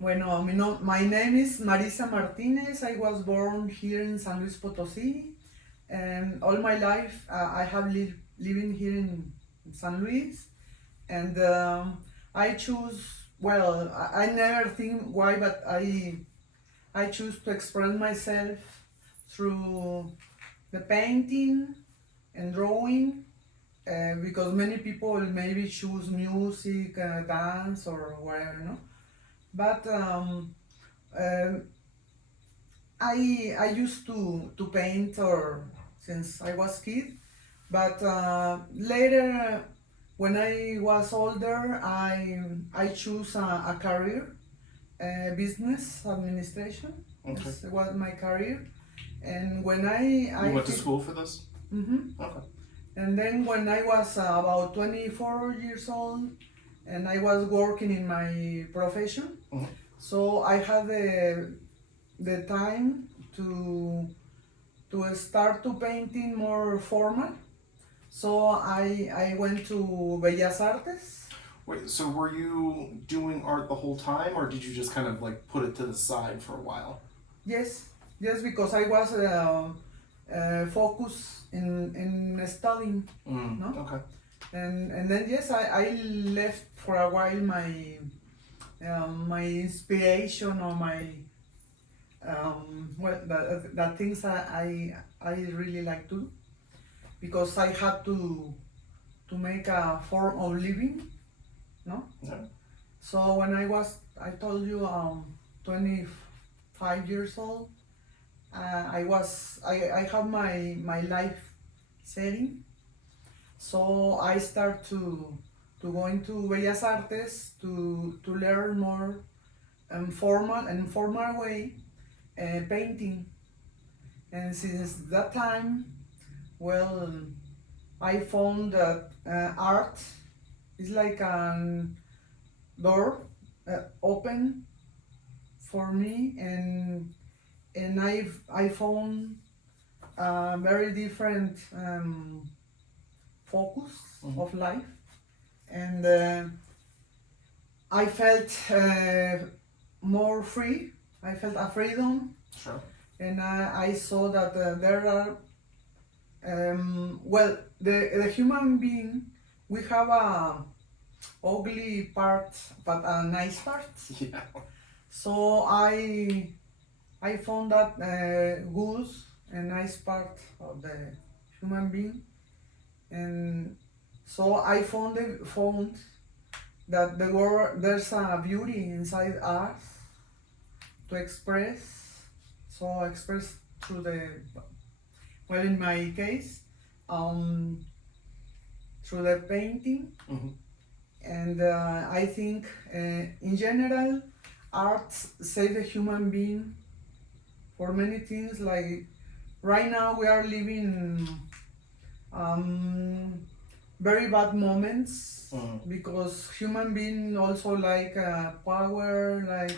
Bueno, my name is Marissa Martinez. I was born here in San Luis Potosí, and all my life I have living here in San Luis. And I choose. Well, I never think why, but I choose to express myself through the painting and drawing. Because many people maybe choose music, dance, or whatever, no. But uh, I used to paint or since I was kid, but later when I was older, I choose a career, business administration. Okay. This was my career, and when You went to school for this? Mm-hmm. Okay. And then when I was about 24 years old, and I was working in my profession, Mhm. so I had the time to start to painting more formal. So I went to Bellas Artes. Wait, so were you doing art the whole time, or did you just kind of like put it to the side for a while? Yes, yes, because I was focused in studying, no? Okay. And then yes, I left for a while my inspiration or my well the things I really like to do, because I had to make a form of living, no. Yeah. So when I told you 25 years old, I have my life setting. So I start to go into Bellas Artes to learn more formal way painting. And since that time, well, I found that art is like a door open for me, and I found a very different focus Mhm. of life, and I felt more free. I felt a freedom, Sure. and I saw that there are well, the human being, we have a ugly part but a nice part. Yeah. So I found that good and nice part of the human being, and so I found that there's a beauty inside us to express. So express through the, well, in my case, um, through the painting. Mhm. And I think in general, art save the human being for many things. Like right now we are living um, very bad moments, because human being also like power, like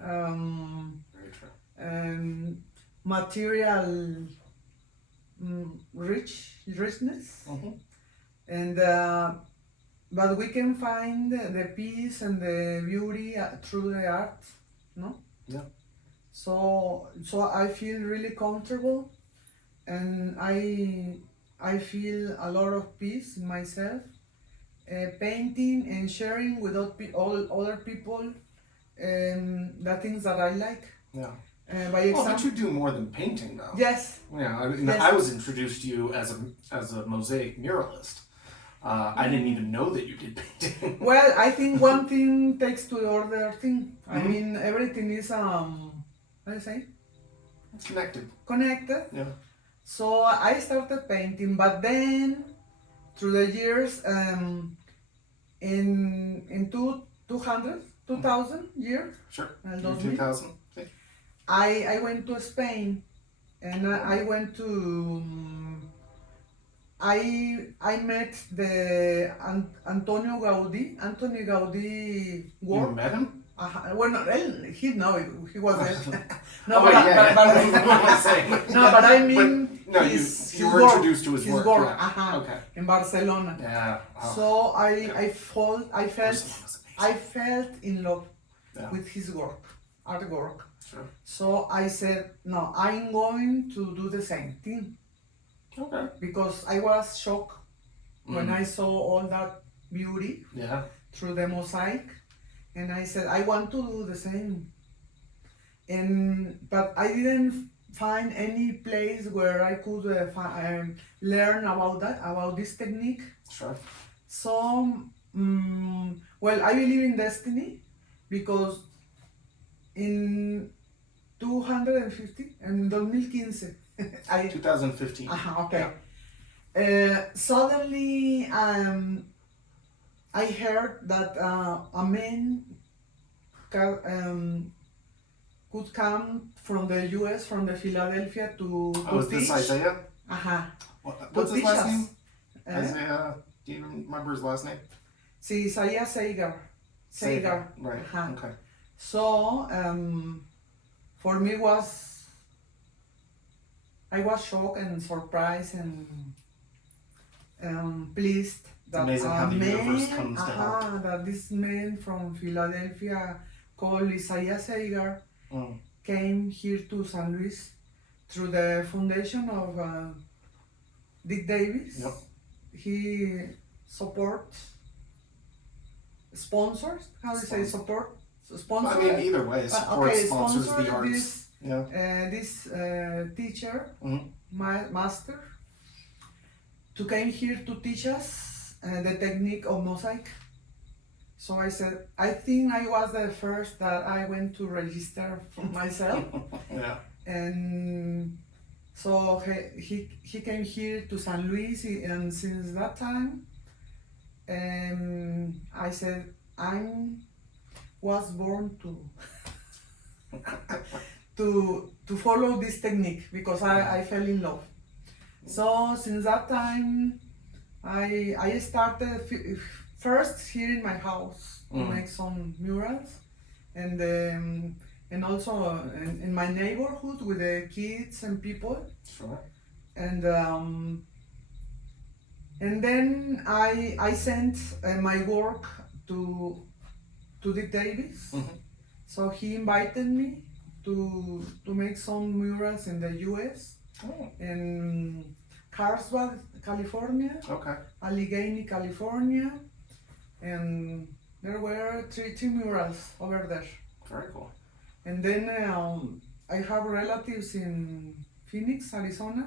Yeah. Very true. material richness, Mhm. and but we can find the peace and the beauty through the art, no. Yeah. So I feel really comfortable, and I feel a lot of peace in myself, painting and sharing with all other people the things that I like. Yeah. By Well, but example, you do more than painting, though. yes, Yeah. I mean, yes. I was introduced to you as a mosaic muralist. I didn't even know that you did painting. Well, I think one thing takes to the other thing. I Mhm. mean, everything is how do you say, It's connected. connected. Yeah. So I started painting, but then through the years, in 2000 year, Sure. el Year 2000, 2000. I went to Spain, and I went to I met the Antonio Gaudí You work. met him? Bueno, he wasn't. No, Oh, yeah. What am I saying? No, but I mean, But, no, his you were work, introduced to his work. Yeah. uh-huh, Okay. in Barcelona. Yeah. Oh. So Yeah. I felt Barcelona's amazing. I felt in love Yeah. with his artwork. Sure. So I said, no, I'm going to do the same thing Okay. because I was shocked when Mm. I saw all that beauty Yeah. through the mosaic, and I said I want to do the same. But I didn't find any place where I could learn about this technique. Sure. So, well, I believe in destiny because in 250, en 2015, 2015. okay. Suddenly, I heard that a man could come from the U.S., from the Philadelphia to Is teach. this Isaiah? What's his teach last us. name? Isaiah. Do you remember his last name? Sí, Isaiah Zagar. Right. Okay. So, for me I was shocked and surprised and pleased that amazing how the universe comes to help. that this man from Philadelphia called Isaiah Zagar came here to San Luis through the foundation of Dick Davis. Yep. He supports sponsors. How do you say support? Sponsor. I mean, either way, support sponsors the arts. This teacher, Mhm. my master, to came here to teach us the technique of mosaic. So I said, I think I was the first that I went to register for myself. Yeah. And so he came here to San Luis, and since that time, I said, I was born to follow this technique because I fell in love. So since that time, I started first here in my house to make some murals, and also in my neighborhood with the kids and people. Sure. And then I sent my work to Dick Davis. Mhm. So he invited me to make some murals in the U.S. Oh. in Carlsbad, California, Okay. Allegheny, California, and there were three murals over there. Very cool. And then I have relatives in Phoenix, Arizona,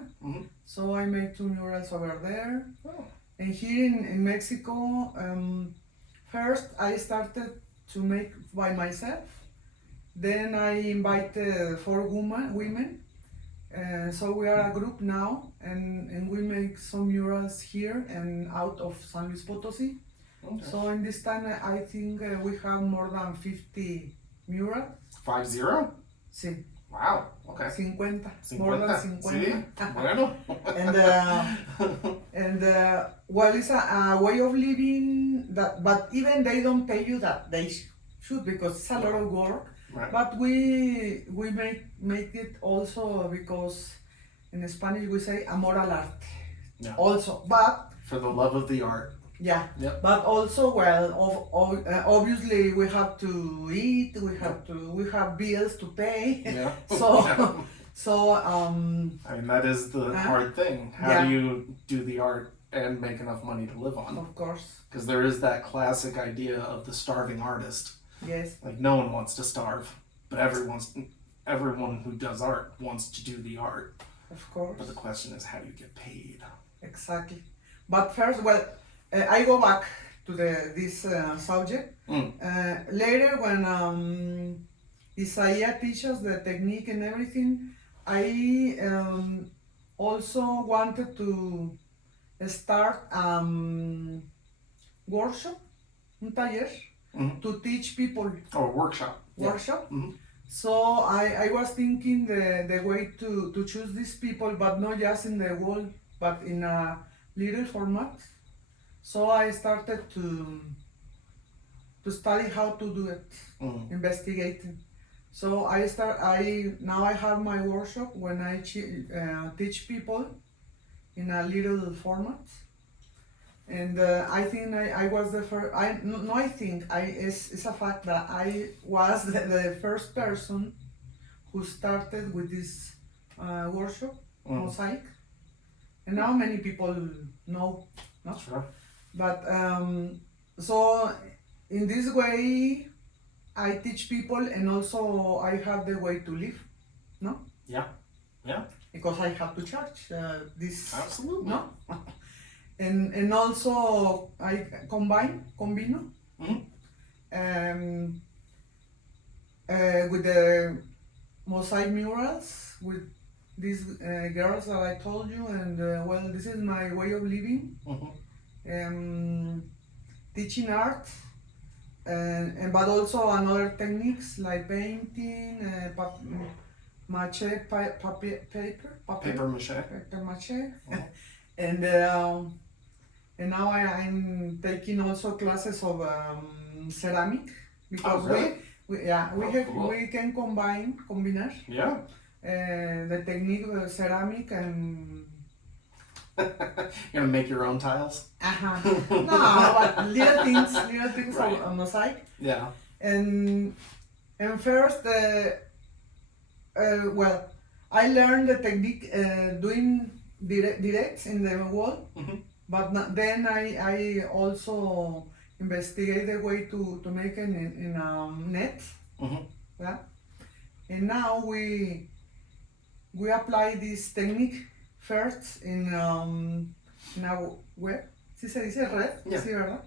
so I made 2 murals over there. Oh. And here in Mexico, first I started to make by myself. Then I invited 4 women. So we are a group now, and we make some murals here and out of San Luis Potosí. Okay. So in this time, I think we have more than 50 murals. 50? Sí. Wow. Okay. 50. More than 50. Sí. Bueno. And well, it's a way of living that, but even they don't pay you that they should, because it's a lot of work. Right. But we make it also because in Spanish we say amor al arte. Yeah. Also, but For the love of the art. yeah. Yep. But also, well, obviously we have to eat. We have bills to pay. Yeah. So I mean, that is the hard thing. How do you do the art and make enough money to live on? Of course. Because there is that classic idea of the starving artist. Yes. Like, no one wants to starve, but everyone who does art wants to do the art. Of course. But the question is, how do you get paid? Exactly. But first, well, I go back to this subject. Later, when Isaiah teaches the technique and everything, I also wanted to start workshop, un taller, to teach people. Oh, a workshop. Workshop. Yeah. So I was thinking the way to choose these people, but not just in the wall, but in a little format. So I started to study how to do it, investigating. So now I have my workshop when I teach people in a little format. And I think I was the first. I think it's a fact that I was the first person who started with this workshop, mosaic, and now many people know, no? Sure. But so in this way, I teach people, and also I have the way to live, no? Yeah. Yeah. Because I have to charge this, Absolutely. no? And also I combine Mhm. with the mosaic murals with these girls that I told you, and well, this is my way of living. Mhm. Teaching art, and but also another techniques like painting, Paper mache. paper mache, Mhm. and now I'm taking also classes of ceramic, because Oh, really? Cool. we can combinar Yeah. the technique of ceramic and You're gonna make your own tiles. no, but little things Right. of mosaic, Yeah. and first well, I learned the technique doing directs in the wall. Mhm. But then I also investigate the way to make it in net, Mhm. yeah? And now we apply this technique first in our web, ¿sí se dice red? Yeah. Sí, ¿verdad?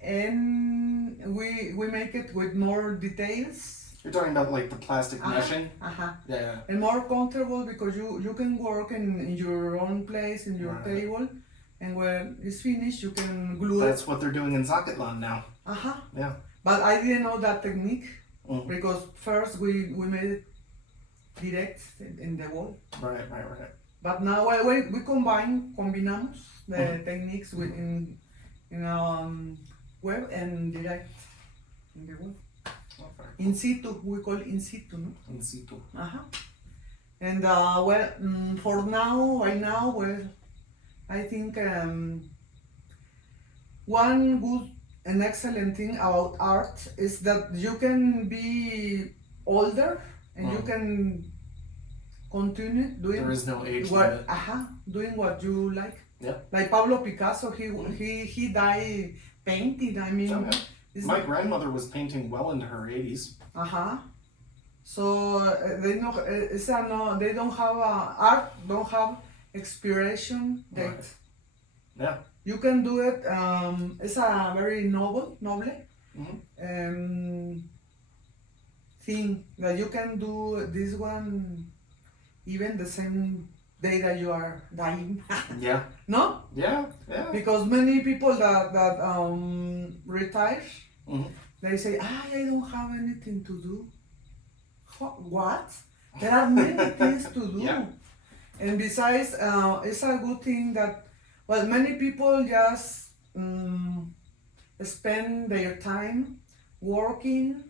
And we make it with more details. You're talking about like the plastic meshing. Yeah. And more comfortable, because you can work in your own place, in your Right. table, and when it's finished, you can glue That's what they're doing in Zakatlan now. it. Yeah. But I didn't know that technique, Mhm. because first we made it direct in the wall. Right. But now we combinamos the techniques in web and direct in the wall. Okay. In situ, we call in situ, no? In situ. And well, for now, right now, well, I think one good and excellent thing about art is that you can be older and you can continue doing There is no age what limit. doing what you like. Yeah. Like Pablo Picasso, he died painting. I mean, Oh, yeah. My grandmother was painting well into her 80s. So they know they don't have art don't have expiration date. Right. Yeah. You can do it. It's a very noble thing that you can do this one even the same day that you are dying. Yeah. No? Yeah. Because many people that retire, Mhm. they say, I don't have anything to do. What? There are many things to do. Yeah. And besides, it's a good thing that, well, many people just spend their time working,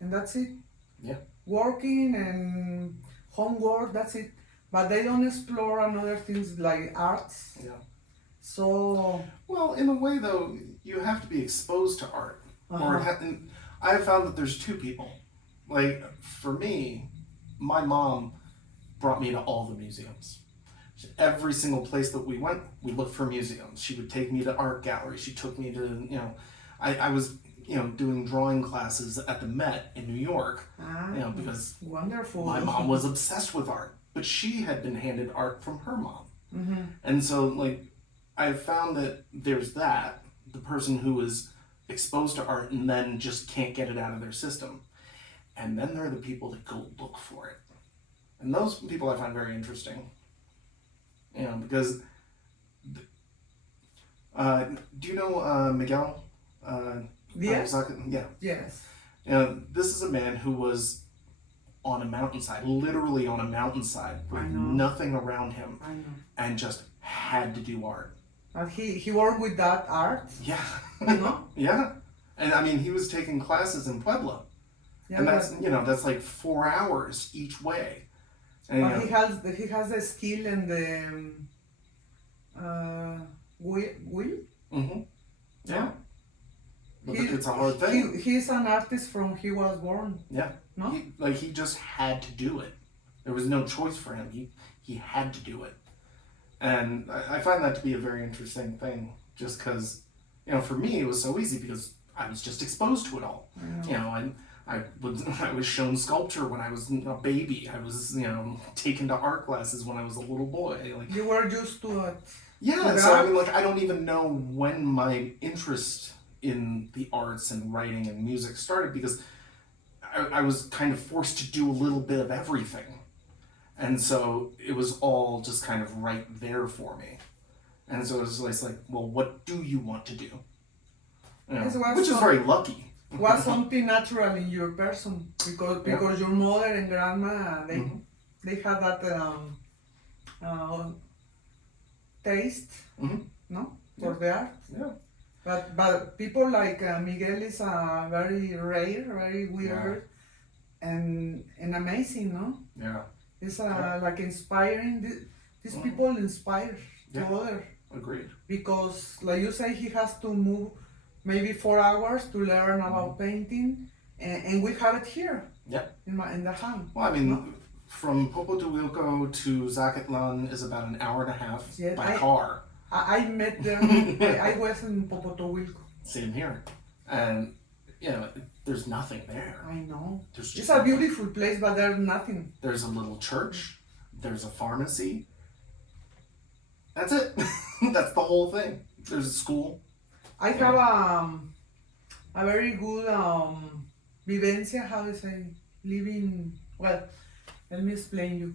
and that's it. Yeah. Working and homework, that's it. But they don't explore another things like arts. Yeah. So. Well, in a way, though, you have to be exposed to art. Or I have found that there's two people. Like, for me, my mom brought me to all the museums. Every single place that we went, we looked for museums. She would take me to art galleries. She took me to, I was, doing drawing classes at the Met in New York. Because wonderful. My mom was obsessed with art, but she had been handed art from her mom. And so, like, I've found that there's the person who is exposed to art and then just can't get it out of their system. And then there are the people that go look for it. And those people I find very interesting. Because, do you know Miguel? Yes. Yeah. Yes. This is a man who was on a mountainside, literally on a mountainside, with nothing around him, and just had to do art. And he worked with that art. Yeah. No? Yeah. And I mean, he was taking classes in Puebla. Yeah, and that's like 4 hours each way. And, but he has the skill and the Will? Mm-hmm. Yeah. But He- it's a hard thing. He's an artist from he was born. Yeah. No? He just had to do it. There was no choice for him. He had to do it. And I find that to be a very interesting thing, just because, for me it was so easy because I was just exposed to it all. I was shown sculpture when I was a baby. I was, taken to art classes when I was a little boy. Like, You were used to it. yeah, so I mean, I don't even know when my interest in the arts and writing and music started, because I was kind of forced to do a little bit of everything. And so it was all just kind of right there for me. And so it was like, well, what do you want to do? Which is very lucky. Was something natural in your person because your mother and grandma they had that taste, no, for the art. Yeah. But people like Miguel is very rare, very weird, and amazing, no? Yeah. It's like inspiring. These people inspire to others. Agreed. Because, like you say, he has to move maybe 4 hours to learn about painting, and we have it here. Yeah. In the hand. Well, I mean, from Popotuilco to Zacatlan is about an hour and a half by car. I met them. I was in Popotuilco. Same here, and there's nothing there. I know. It's a beautiful place, but there's nothing. There's a little church. There's a pharmacy. That's it. That's the whole thing. There's a school. I have a very good vivencia, how do you say, living, well, let me explain you.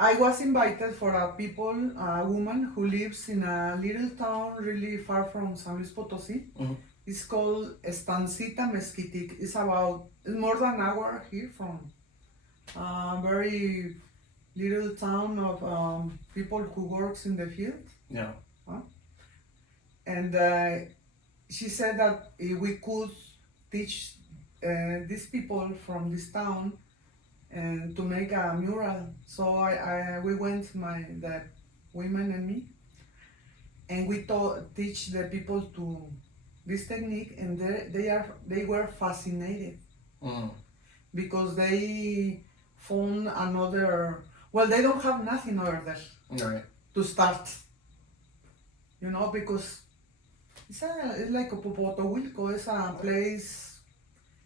I was invited for a woman who lives in a little town really far from San Luis Potosí. Mm-hmm. It's called Estancita Mezquitic. It's more than an hour here from a very little town of people who works in the field. Yeah. And she said that if we could teach these people from this town and to make a mural. So we went, the women and me, and we teach the people to this technique, and they were fascinated because they found another. Well, they don't have nothing over there to start. Because it's like a Popotuilco. It's a place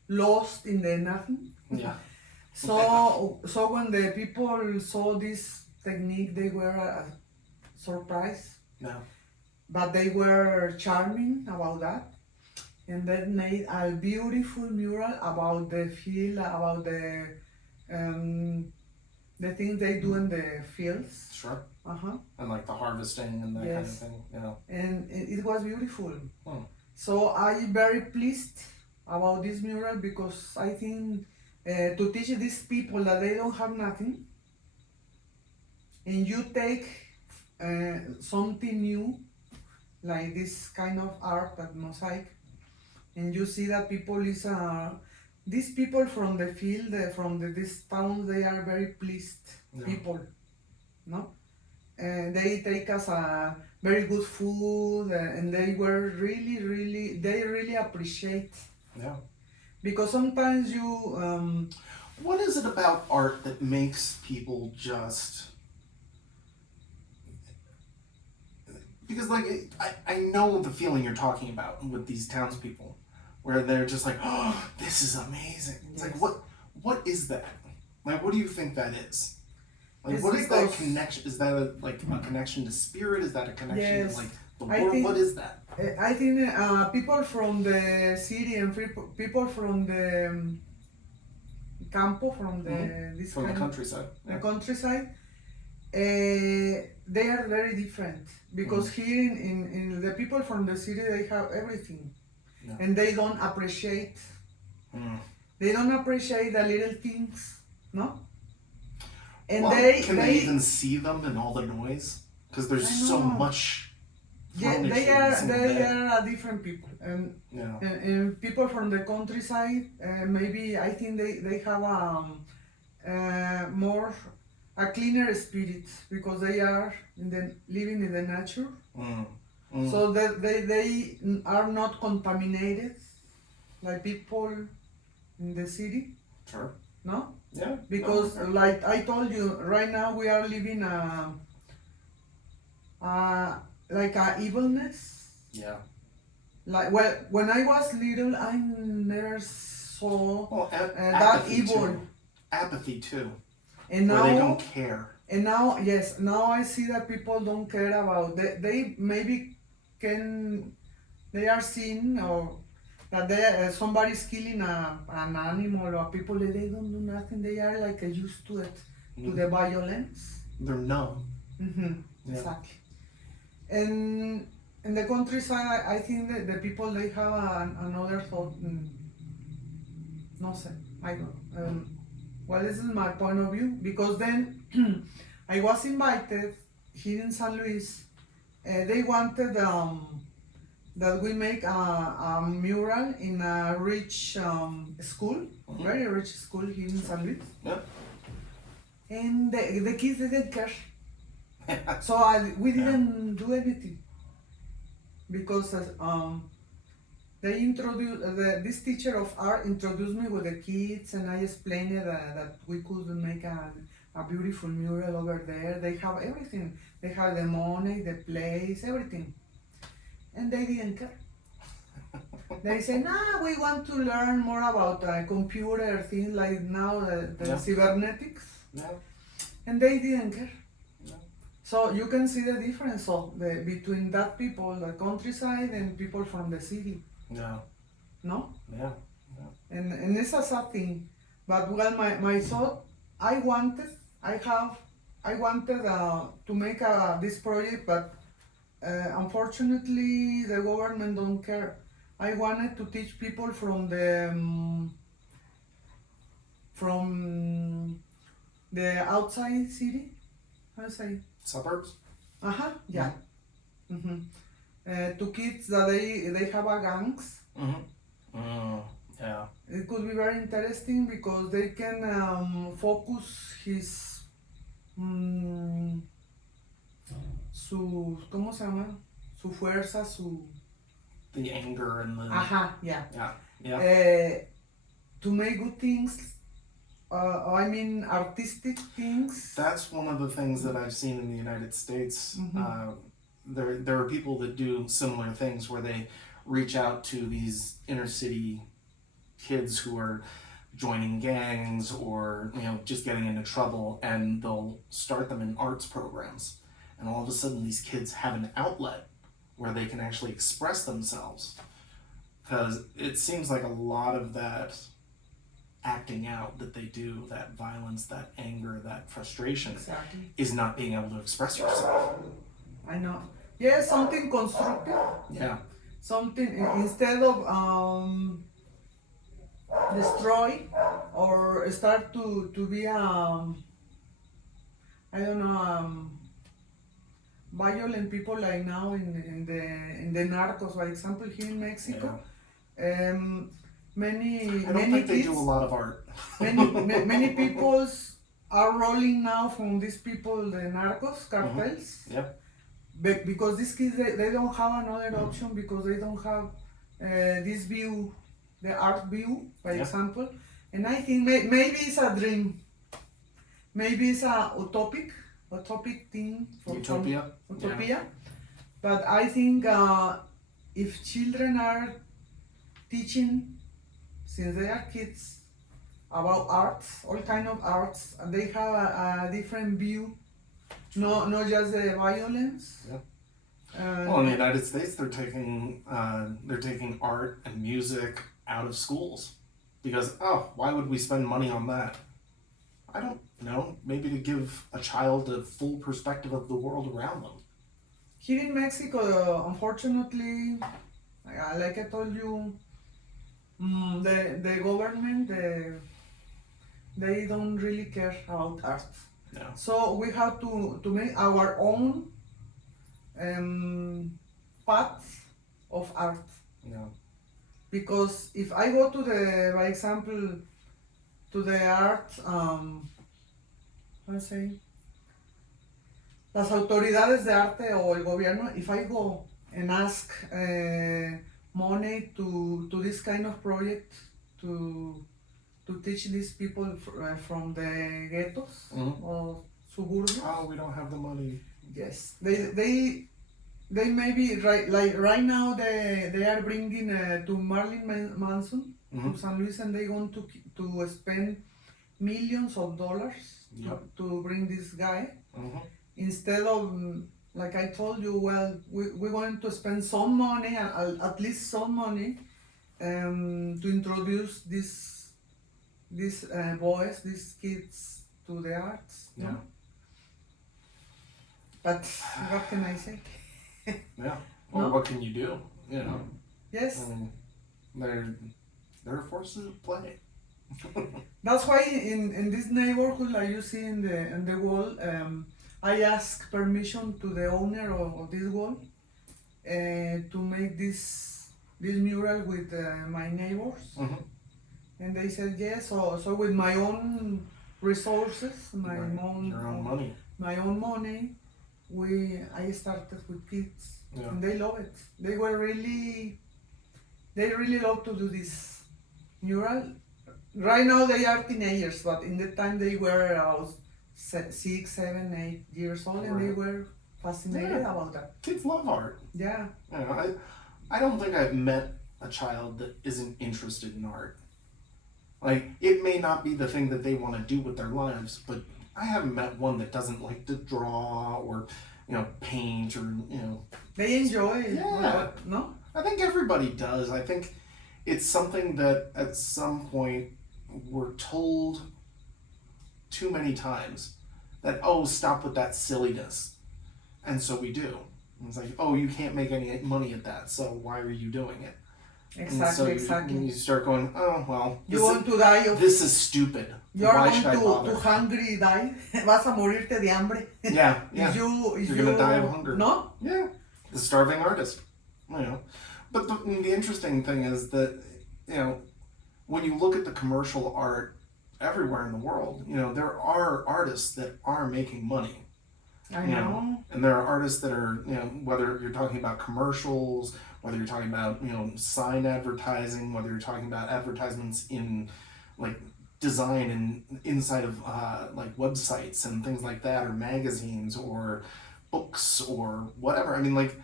lost in the nothing. Yeah. So when the people saw this technique, they were surprised. No. But they were charming about that, and they made a beautiful mural about the field, about the things they do in the fields. Sure. Uh-huh. And like the harvesting and that kind of thing. Yeah. And it was beautiful. Hmm. So I'm very pleased about this mural because I think to teach these people that they don't have nothing, and you take something new, like this kind of art, that mosaic, and you see that people these people from the field, this town, they are very pleased people, no? They take us very good food, and they were they really appreciate. Yeah. Because sometimes what is it about art that makes people just... Because I know the feeling you're talking about with these townspeople, where they're just like, oh, this is amazing. It's like, what is that? Like, what do you think that is? Like, what is that connection? Is that a connection to spirit? Is that a connection to the world? What is that? I think people from the city and people from the campo, from the countryside. The countryside, they are very different because here in the people from the city, they have everything, and they don't appreciate. They don't appreciate the little things, no. And can they even see them in all the noise? Because there's so much. Yeah, they are different people, and people from the countryside. Maybe I think they have more a cleaner spirit because they are living in the nature. So that they are not contaminated like people in the city. Sure. No? Yeah. Because no, like I told you, right now we are living like a evilness. Yeah. Like, well, when I was little, I never saw Well, that evil. Too. Apathy too. And where now they don't care. And now, yes, now I see that people don't care about. They maybe they are seeing or that somebody's killing an animal or people they don't do nothing. They are like used to it, to the violence. They're numb. Mm-hmm. Yeah. Exactly. And in the countryside, I think that the people they have another thought. No sé, I don't know. Well, this is my point of view because then I was invited here in San Luis. They wanted that we make a mural in a rich school, very rich school here in San Luis. Yeah. And the kids didn't care. So we didn't do anything because they introduced this teacher of art introduced me with the kids, and I explained that we could make a beautiful mural over there. They have everything. They have the money, the place, everything, and they didn't care. They say, "Nah, we want to learn more about computer things like now the cybernetics," and they didn't care. So you can see the difference between that people, the countryside, and people from the city. Yeah. No? Yeah. And it's a sad thing. But well, my thought, I wanted to make this project, but unfortunately the government don't care. I wanted to teach people from the outside city. How to say? Suburbs. Yeah. Mm-hmm. To kids that they have a gangs. Yeah. It could be very interesting because they can focus his ¿cómo se llama? Su fuerza, the anger and the to make good things. I mean artistic things. That's one of the things that I've seen in the United States. There are people that do similar things where they reach out to these inner city kids who are joining gangs or just getting into trouble, and they'll start them in arts programs, and all of a sudden these kids have an outlet where they can actually express themselves, because it seems like a lot of that acting out that they do, that violence, that anger, that frustration, is not being able to express yourself. I know. Yeah, something constructive. Yeah. Something instead of destroy or start to be I don't know violent people like now in the narcos, for example, here in Mexico. Yeah. Many I don't think they do a lot of art. many peoples are rolling now from these people, the narcos cartels. Yeah. Because these kids they don't have another option because they don't have this view, the art view, for example. And I think maybe it's a dream. Maybe it's a utopic thing. Utopia. Yeah. But I think if children are teaching since they are kids about arts, all kind of arts, they have a different view. No, not just the violence. Yeah. Well, in the United States, they're taking art and music out of schools because why would we spend money on that? I don't know. Maybe to give a child a full perspective of the world around them. Here in Mexico, unfortunately, like I told you, the government they don't really care about art. Yeah. So we have to make our own path of art. Yeah. Because if I go to for example, to the art let's say, las autoridades de arte o el gobierno, if I go and ask money to this kind of project to teach these people from the ghettos or suburbs. Oh, we don't have the money. Yes, they maybe right now they are bringing to Marilyn Manson to San Luis, and they want to spend millions of dollars to bring this guy. Instead of, like I told you, well, we're going to spend some money, at least some money, to introduce these boys, these kids to the arts. Yeah. No? But what can I say? Yeah. Well, what can you do? You know. Yes. I mean, they're forces of play. That's why in this neighborhood, like you see in the wall, I ask permission to the owner of this wall to make this mural with my neighbors, and they said yes. So with my own resources, Your own money. my own money, I started with kids, Yeah. and they love it. They really love to do this mural. Right now they are teenagers, but in the time they were 6, 7, 8 years old, and they were fascinated about that. Kids love art. Yeah. You know, I don't think I've met a child that isn't interested in art. Like, it may not be the thing that they want to do with their lives, but I haven't met one that doesn't like to draw or, paint or, They enjoy it. Yeah. No? I think everybody does. I think it's something that at some point we're told too many times that, oh, stop with that silliness. And so we do. And it's like, oh, you can't make any money at that, so why are you doing it? Exactly, and so you start going, oh, well, you want to die of... This is stupid. You are Why going should I bother? to hungry die. Vas a morirte de hambre. Yeah. You're gonna die of hunger. No? Yeah. The starving artist. But the interesting thing is that, when you look at the commercial art everywhere in the world, there are artists that are making money. I know. And there are artists that are, whether you're talking about commercials, whether you're talking about, sign advertising, whether you're talking about advertisements in, like, design and inside of, like, websites and things like that, or magazines, or books, or whatever. I mean, like,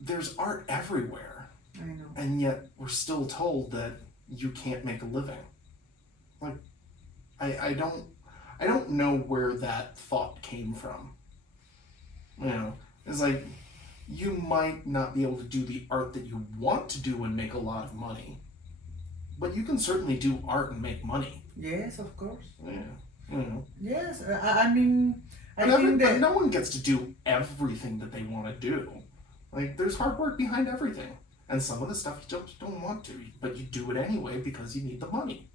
there's art everywhere. I know. And yet we're still told that you can't make a living. Like, I don't know where that thought came from. It's like, you might not be able to do the art that you want to do and make a lot of money, but you can certainly do art and make money. Yes, of course. Yeah. Yes, I mean, But no one gets to do everything that they want to do. Like, there's hard work behind everything. And some of the stuff you just don't want to, but you do it anyway because you need the money.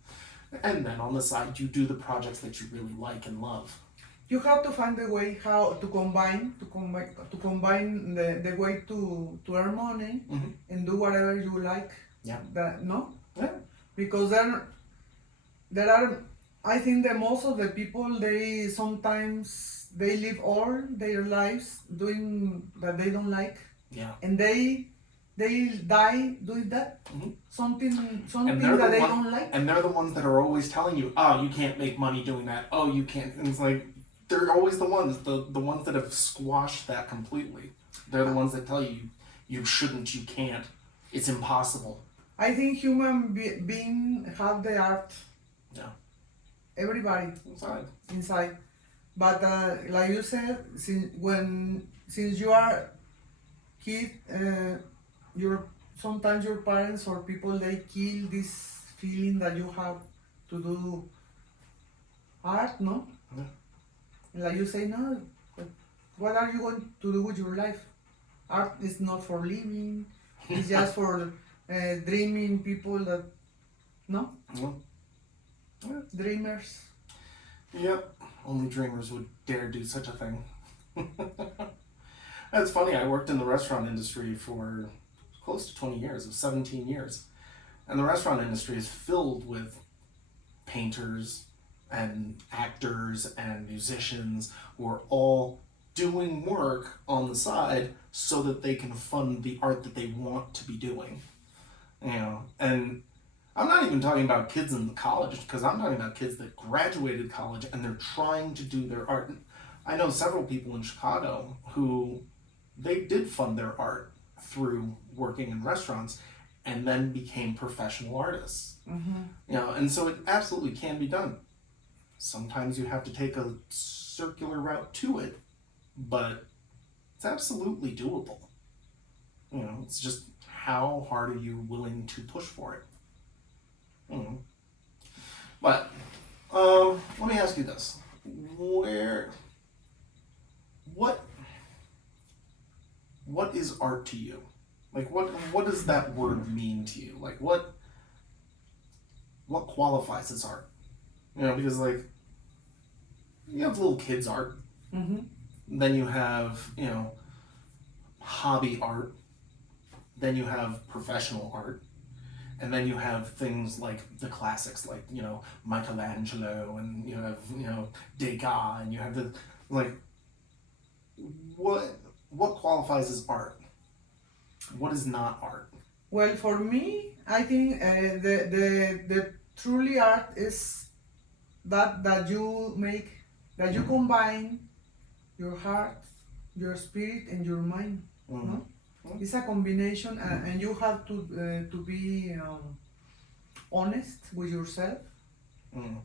And then on the side, you do the projects that you really like and love. You have to find a way how to combine the way to earn money and do whatever you like. Yeah. No? Yeah. Because there are, I think that most of the people, they sometimes live all their lives doing that they don't like. Yeah. And they die doing that. Something that they don't like. And they're the ones that are always telling you, oh, you can't make money doing that. Oh, you can't. And it's like, they're always the ones that have squashed that completely. They're the ones that tell you, you shouldn't, you can't. It's impossible. I think human beings have the art. Yeah. Everybody. Inside. But like you said, since you are kid, sometimes your parents or people, they kill this feeling that you have to do art, no? Yeah. Like you say, no, what are you going to do with your life? Art is not for living, it's just for dreaming people that, no? Yeah. Dreamers. Yep. Only dreamers would dare do such a thing. That's funny, I worked in the restaurant industry for close to 20 years, 17 years. And the restaurant industry is filled with painters, and actors and musicians who are all doing work on the side so that they can fund the art that they want to be doing. You know, and I'm not even talking about kids in college, because I'm talking about kids that graduated college and they're trying to do their art. I know several people in Chicago who they did fund their art through working in restaurants and then became professional artists. Mm-hmm. You know, and so it absolutely can be done. Sometimes you have to take a circular route to it, but it's absolutely doable. You know, it's just how hard are you willing to push for it? But let me ask you this: what is art to you? Like, what does that word mean to you? Like, what qualifies as art? You know, because like you have little kids art, Mm-hmm. then you have, you know, hobby art, then you have professional art, and then you have things like the classics, like, you know, Michelangelo, and you have, you know, Degas, and you have the, like, what qualifies as art? What is not art? Well, for me, I think the truly art is that you make, that you combine your heart, your spirit, and your mind. Mm-hmm. No, it's a combination, and you have to be honest with yourself, Mm.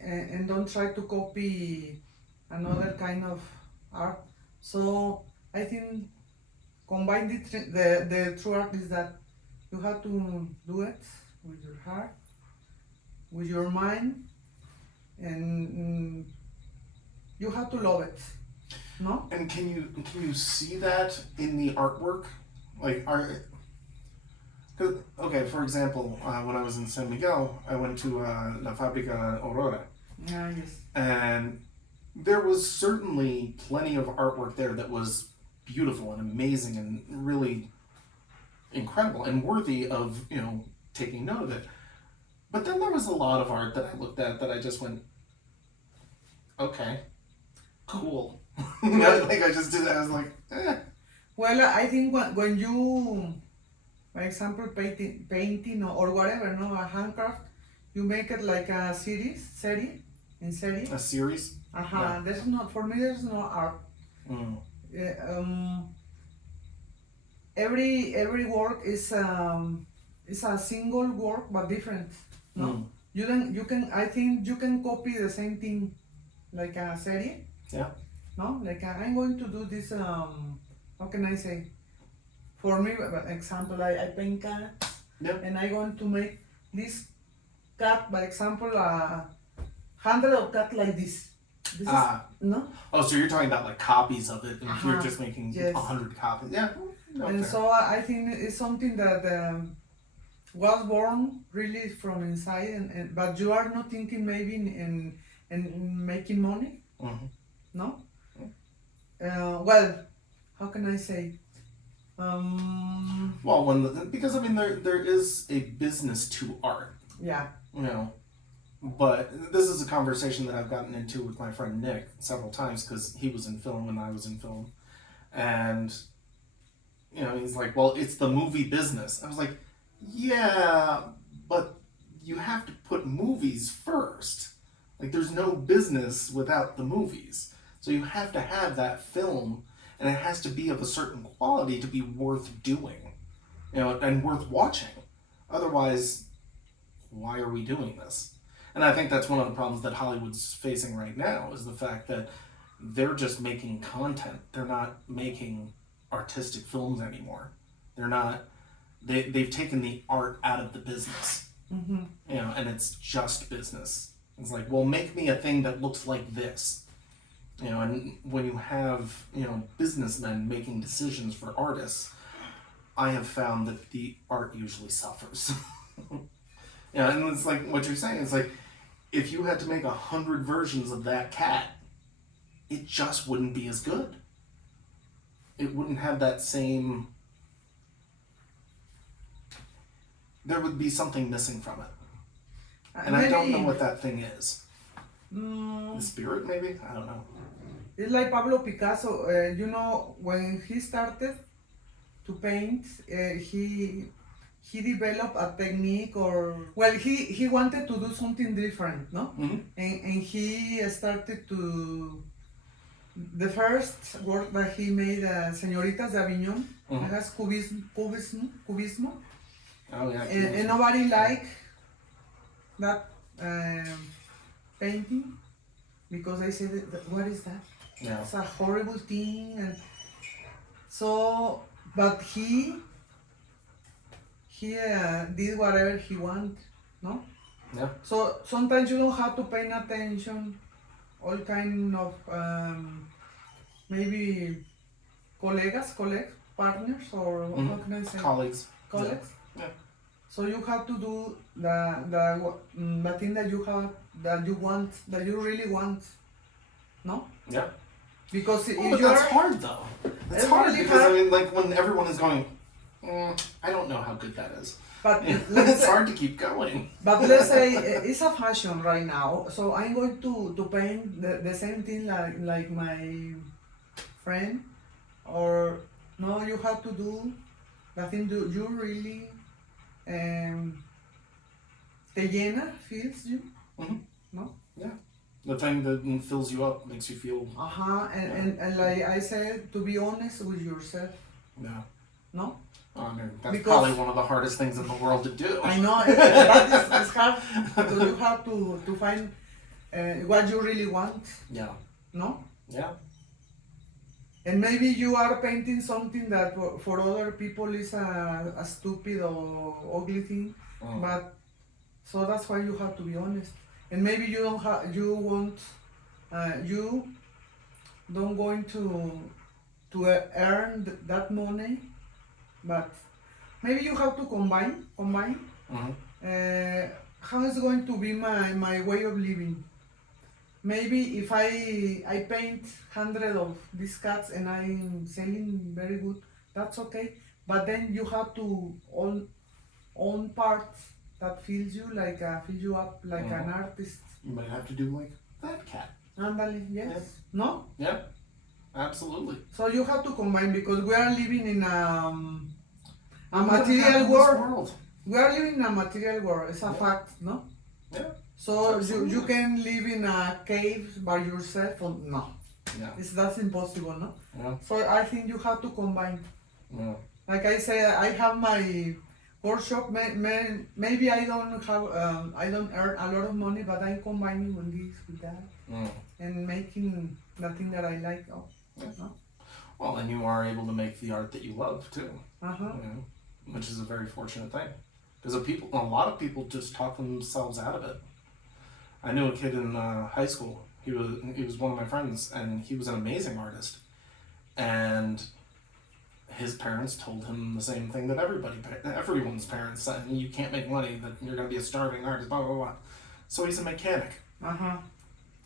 and don't try to copy another kind of art. So I think combine the true art is that you have to do it with your heart, with your mind, and you have to love it. No? And can you see that in the artwork? Like, okay, for example, when I was in San Miguel, I went to La Fábrica Aurora, Yeah, yes. and there was certainly plenty of artwork there that was beautiful and amazing and really incredible and worthy of, you know, taking note of it. But then there was a lot of art that I looked at that I just went, okay, cool. Like, I just did. I was like, eh. Well, I think when you, for example, painting or whatever, no, a handcraft, you make it like a series. A series. Yeah. There's not, for me. There's no art. Mm. Every work is a single work but different. No, Mm. you can. I think you can copy the same thing, like a series. Yeah. No, like I'm going to do this. How can I say? For me, for example, I paint cats, Yep. and I want to make this cat, by example, 100 of cat like this. This Ah. is no. Oh, so you're talking about like copies of it, and if you're just making Yes. 100 copies, yeah. No, And fair. so I think it's something that was born really from inside, and but you are not thinking maybe in making money, Mhm. no? Well, how can I say? Well, because I mean there is a business to art, Yeah. you know, but this is a conversation that I've gotten into with my friend Nick several times, because he was in film and I was in film, and you know, he's like, well, it's the movie business. I was like, yeah, but you have to put movies first. Like, there's no business without the movies. So you have to have that film, and it has to be of a certain quality to be worth doing, you know, and worth watching. Otherwise, why are we doing this? And I think that's one of the problems that Hollywood's facing right now, is the fact that they're just making content. They're not making artistic films anymore. They're not. They've taken the art out of the business. Mm-hmm. You know, and it's just business. It's like, well, make me a thing that looks like this. You know, and when you have, you know, businessmen making decisions for artists, I have found that the art usually suffers. You know, and it's like what you're saying. It's like, if you had to make 100 versions of that cat, it just wouldn't be as good. It wouldn't have that same. There would be something missing from it, and I don't know what that thing is. The spirit, maybe? I don't know. It's like Pablo Picasso. You know, when he started to paint, he developed a technique, or well, he wanted to do something different, no? Mm-hmm. And he started to the first work that he made, Señoritas de Aviñón, Mm-hmm. it has cubismo, Oh, yeah. and nobody liked that painting because they said, what is that? Yeah. It's a horrible thing. And so, but he did whatever he wanted, no? Yeah. So sometimes you don't have to pay attention, all kind of maybe colleagues, partners, or how can I say? Colleagues. Colleagues. Yeah. So you have to do the thing that you have, that you want, that you really want, no? Yeah. Because if But you're that's hard, though. It's It's hard really because, hard. I mean, like, when everyone is going, I don't know how good that is. but It's hard to keep going. But let's say it's a fashion right now, so I'm going to paint the same thing like my friend, or no, you have to do the thing you really te llena, feels you, Mhm. no? The thing that fills you up makes you feel, And like I said, to be honest with yourself, yeah. no? I mean, that's Because- probably one of the hardest things in the world to do. I know that is hard, because you have to find what you really want, Yeah. no? Yeah. And maybe you are painting something that for other people is a stupid or ugly thing, Mm. but so that's why you have to be honest. And maybe you don't have, you won't, you don't going to earn that money, but maybe you have to combine. Mhm. How is going to be my way of living? Maybe if I paint 100 of these cats and I'm selling very good, that's okay. But then you have to own parts that fills you fill you up like an artist. You might have to do like that cat. Andale, yes. Yeah. No? Yeah. Absolutely. So you have to combine, because we are living in a We live in material this world. We are living in a material world. It's a Yeah. fact, no? Yeah. So Absolutely. you can live in a cave by yourself, or no? Yeah. That's impossible, no? Yeah. So I think you have to combine. Yeah. Like I say, I have my workshop. Maybe I don't have, I don't earn a lot of money, but I'm combining with this with that Mm. and making the thing that I like. Oh, Yeah. no? Well, and you are able to make the art that you love too. Uh-huh. You know, which is a very fortunate thing. Because a lot of people just talk themselves out of it. I knew a kid in high school. He was one of my friends, and he was an amazing artist. And his parents told him the same thing that everyone's parents said: you can't make money, that you're going to be a starving artist, blah blah blah. So he's a mechanic, Uh-huh.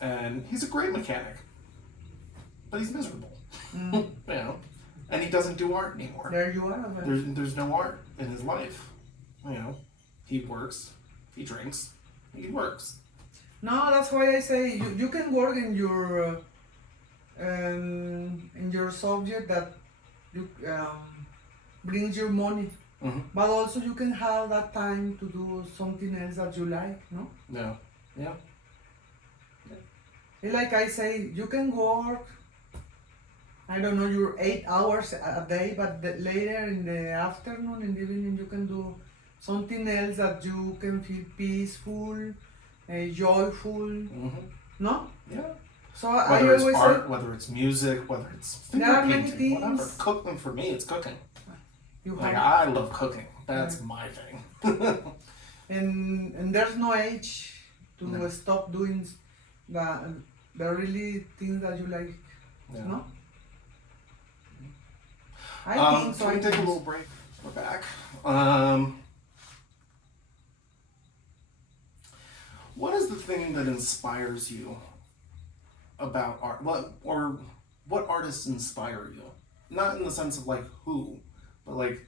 and he's a great mechanic, but he's miserable. Mm. You know, and he doesn't do art anymore. There you are. There's no art in his life. You know, he works, he drinks, he works. No, that's why I say you can work in your subject that you brings you money, Mm-hmm. but also you can have that time to do something else that you like, no? Yeah, yeah, And like I say, you can work, I don't know, your 8 hours a day, but later in the afternoon, in the evening, you can do something else that you can feel peaceful, joyful, mm-hmm. no? Yeah. So I Whether it's always art, say, whether it's music, whether it's finger There are many painting, whatever. things. Cooking, for me, it's cooking. you Like, have, I love cooking. That's my thing. and there's no age to No. stop doing the really things that you like, Yeah. no? I think so. Can I we take a think little break? We're back. What is the thing that inspires you about art? What artists inspire you? Not in the sense of like who, but like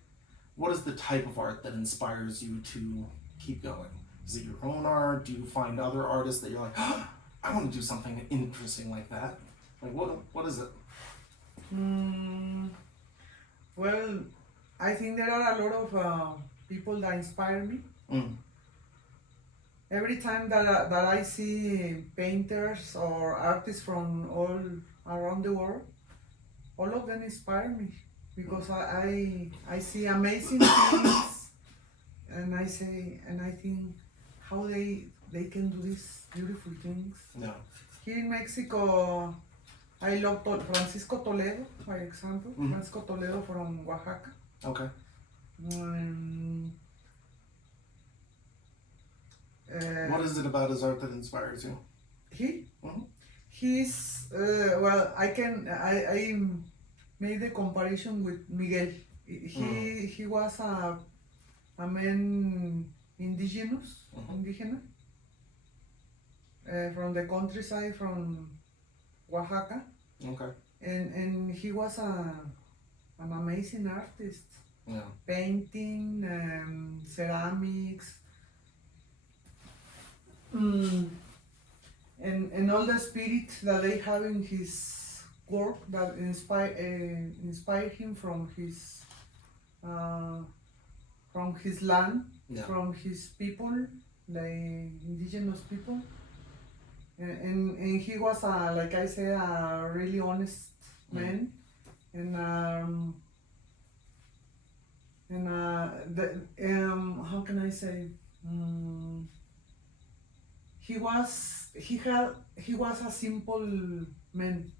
what is the type of art that inspires you to keep going? Is it your own art? Do you find other artists that you're like, oh, I want to do something interesting like that. Like what is it? Well, I think there are a lot of people that inspire me. Every time that I see painters or artists from all around the world, all of them inspire me because I see amazing things, and I think how they can do these beautiful things. No. Here in Mexico, I love Francisco Toledo, for example. Francisco Toledo from Oaxaca. Okay. What is it about his art that inspires you? He's well, I made the comparison with Miguel. He was a man indígena from the countryside from Oaxaca. Okay. And he was an amazing artist. Yeah. Painting, ceramics, and all the spirit that they have in his work that inspire him from his land, from his people, the indigenous people, and he was like I said, a really honest man, and how can I say? He was a simple man.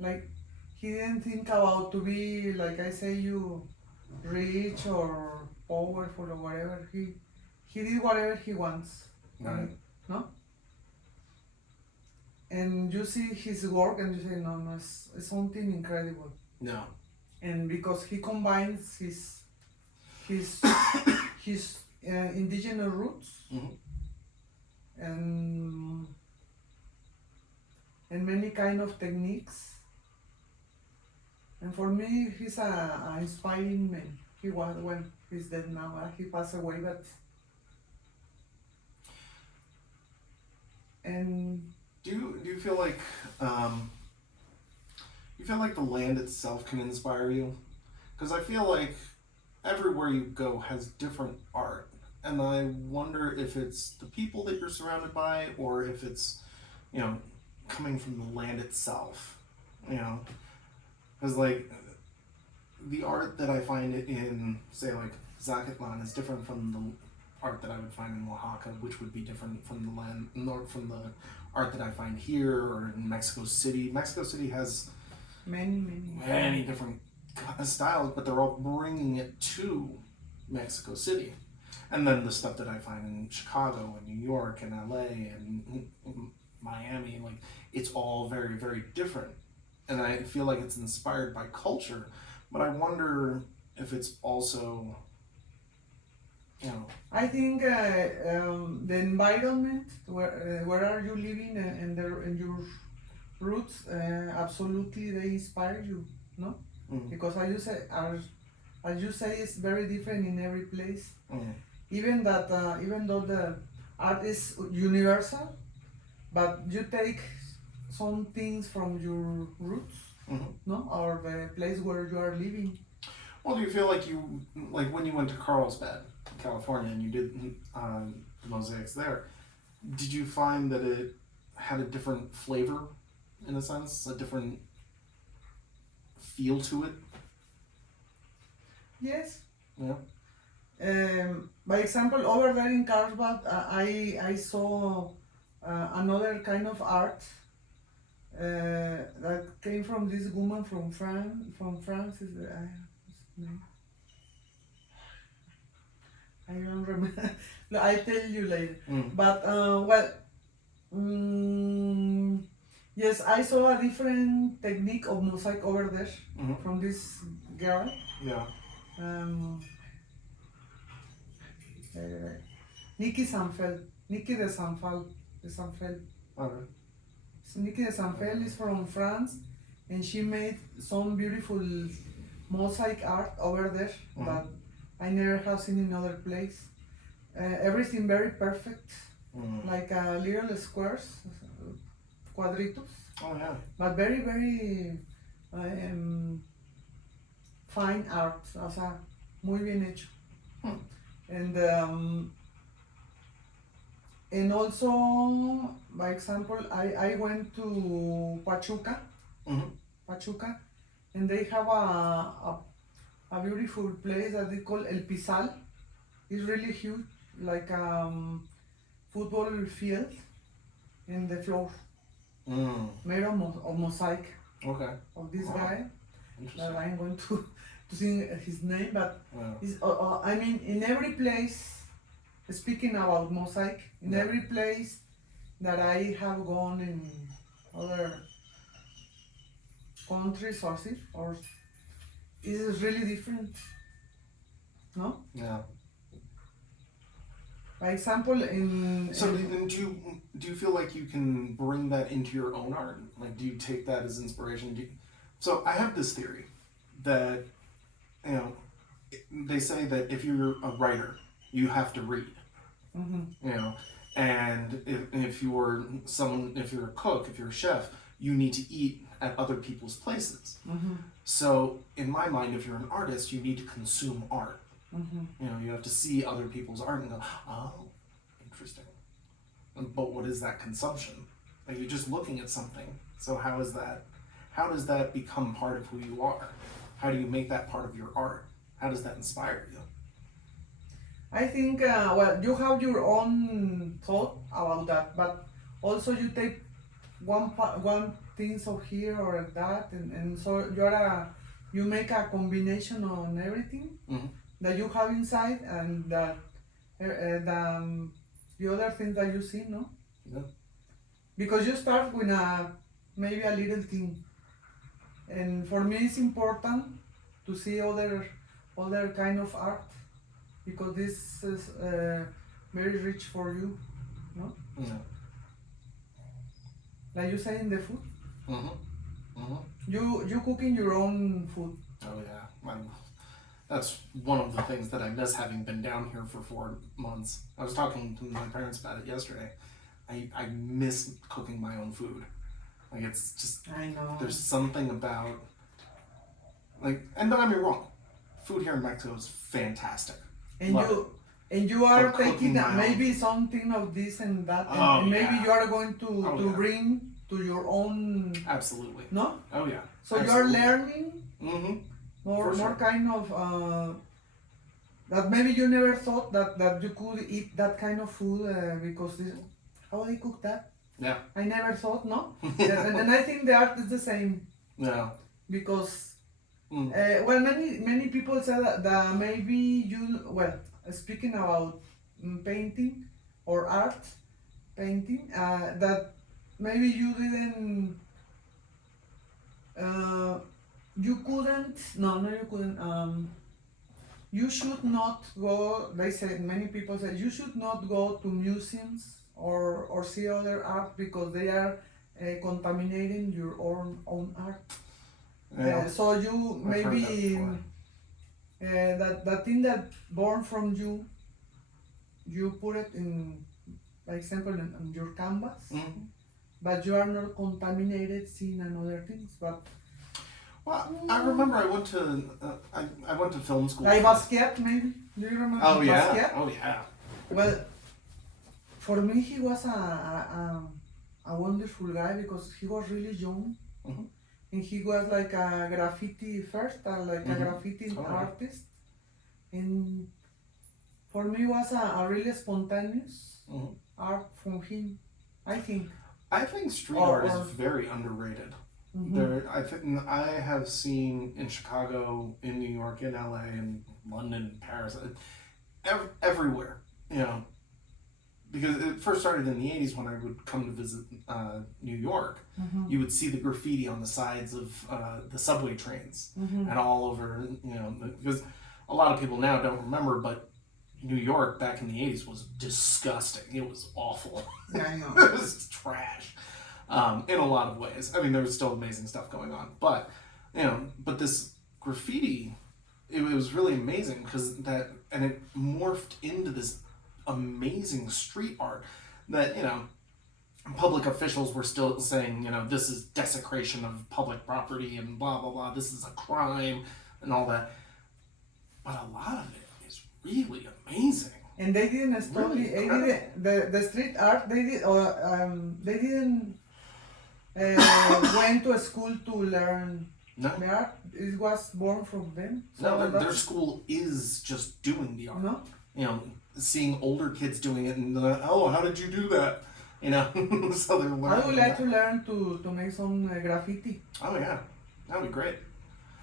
Like he didn't think about to be, like I say, you rich or powerful or whatever. He did whatever he wants. Right. No. And you see his work and you say, no, it's something incredible. No. And because he combines his indigenous roots and many kind of techniques. And for me, he's a inspiring man. He was, well, he's dead now. He passed away, but and do you feel like the land itself can inspire you? Because I feel like everywhere you go has different art, and I wonder if it's the people that you're surrounded by, or if it's, coming from the land itself, because like the art that I find in, say, like Zacatlan is different from the art that I would find in Oaxaca, which would be different from the land, nor from the art that I find here or in Mexico City. Mexico City has many different styles, but they're all bringing it to Mexico City. And then the stuff that I find in Chicago and New York and LA and Miami, like, it's all very, very different. And I feel like it's inspired by culture, but I wonder if it's also, I think the environment, where are you living, and your roots, absolutely they inspire you, no? Because as you say, it's very different in every place. Even though the art is universal, but you take some things from your roots, no, or the place where you are living. Well, do you feel like when you went to Carlsbad, California, and you did the mosaics there, did you find that it had a different flavor, in a sense, a different feel to it? Yes. Yeah. By example, over there in Carlsbad, I saw another kind of art that came from this woman from France. Is the name? I don't remember. I'll tell you later. But yes, I saw a different technique of mosaic over there from this girl. Yeah. Nikki de Sanfel. Okay. So Nikki de Sanfel is from France, and she made some beautiful mosaic art over there that I never have seen in other place. Everything very perfect. like little squares, cuadritos, Oh yeah. but very, very fine art, o sea, muy bien hecho. And also, by example, I went to Pachuca, Pachuca, and they have a beautiful place that they call El Pizal. It's really huge, like football field in the floor, made of mosaic Okay. of this guy. Interesting. That I'm going to sing his name, but Wow. it's, I mean, in every place, speaking about mosaic, in Yeah. every place that I have gone in other countries or is really different, no? Yeah. By example, So do you feel like you can bring that into your own art? Like, do you take that as inspiration? So I have this theory that, you know, they say that if you're a writer, you have to read. You know, and if you're someone, if you're a cook, if you're a chef, you need to eat at other people's places. So in my mind, if you're an artist, you need to consume art. You know, you have to see other people's art and go, oh, interesting. But what is that consumption? Like, you're just looking at something. So how does that become part of who you are? How do you make that part of your art? How does that inspire you? I think, well, you have your own thought about that, but also you take one things of here or that, and so you make a combination on everything that you have inside, and that the other things that you see, no? Yeah. Because you start with maybe a little thing, and for me it's important to see other kind of art, because this is very rich for you, no? Yeah. Like you say in the food, Mm-hmm. you cooking your own food. Oh yeah. That's one of the things that I miss, having been down here for 4 months. I was talking to my parents about it yesterday. I miss cooking my own food. Like, it's just, I know. there's something about, like, and don't get me wrong, food here in Mexico is fantastic. And Love you are But cooking taking my own maybe something of this and that, and, Oh, and maybe yeah. you are going to Oh, yeah. bring to your own, Absolutely. no? Oh yeah. So Absolutely. you're learning For sure. more kind of that maybe you never thought that you could eat that kind of food, because how they cook that? Yeah. I never thought, no? and I think the art is the same, Yeah. because well, many people say that maybe you, well, speaking about painting or art, painting, that maybe you didn't, you couldn't, no, you couldn't, you should not go, they said, many people say, you should not go to museums or see other art, because they are contaminating your own art. Yeah. So you I've heard maybe that thing that born from you put it in, for example, in your canvas, but you are not contaminated seeing another things. But Well, I remember I went to I went to film school. like Basquiat, maybe. Do you remember Oh yeah. Basquiat? Oh yeah. Well, for me he was a wonderful guy, because he was really young. And he was like a graffiti first, like a graffiti artist. And for me was a really spontaneous art from him, I think. I think street art is very underrated. I have seen in Chicago, in New York, in LA, in London, Paris, everywhere, you know, because it first started in the 80s when I would come to visit New York. You would see the graffiti on the sides of the subway trains and all over, you know, because a lot of people now don't remember, but New York back in the 80s was disgusting. It was awful. Yeah, I know. It was trash in a lot of ways. I mean, there was still amazing stuff going on, but, you know, but this graffiti, it was really amazing, because it morphed into this amazing street art that, public officials were still saying, this is desecration of public property and blah, blah, blah, this is a crime and all that. But a lot of it is really amazing. And they didn't stop Really the street art. They didn't went to a school to learn No, the art. It was born from them. no, their school is just doing the art. No. Seeing older kids doing it and how did you do that? So they're learning. I would like to learn to make some graffiti. Oh yeah, that would be great.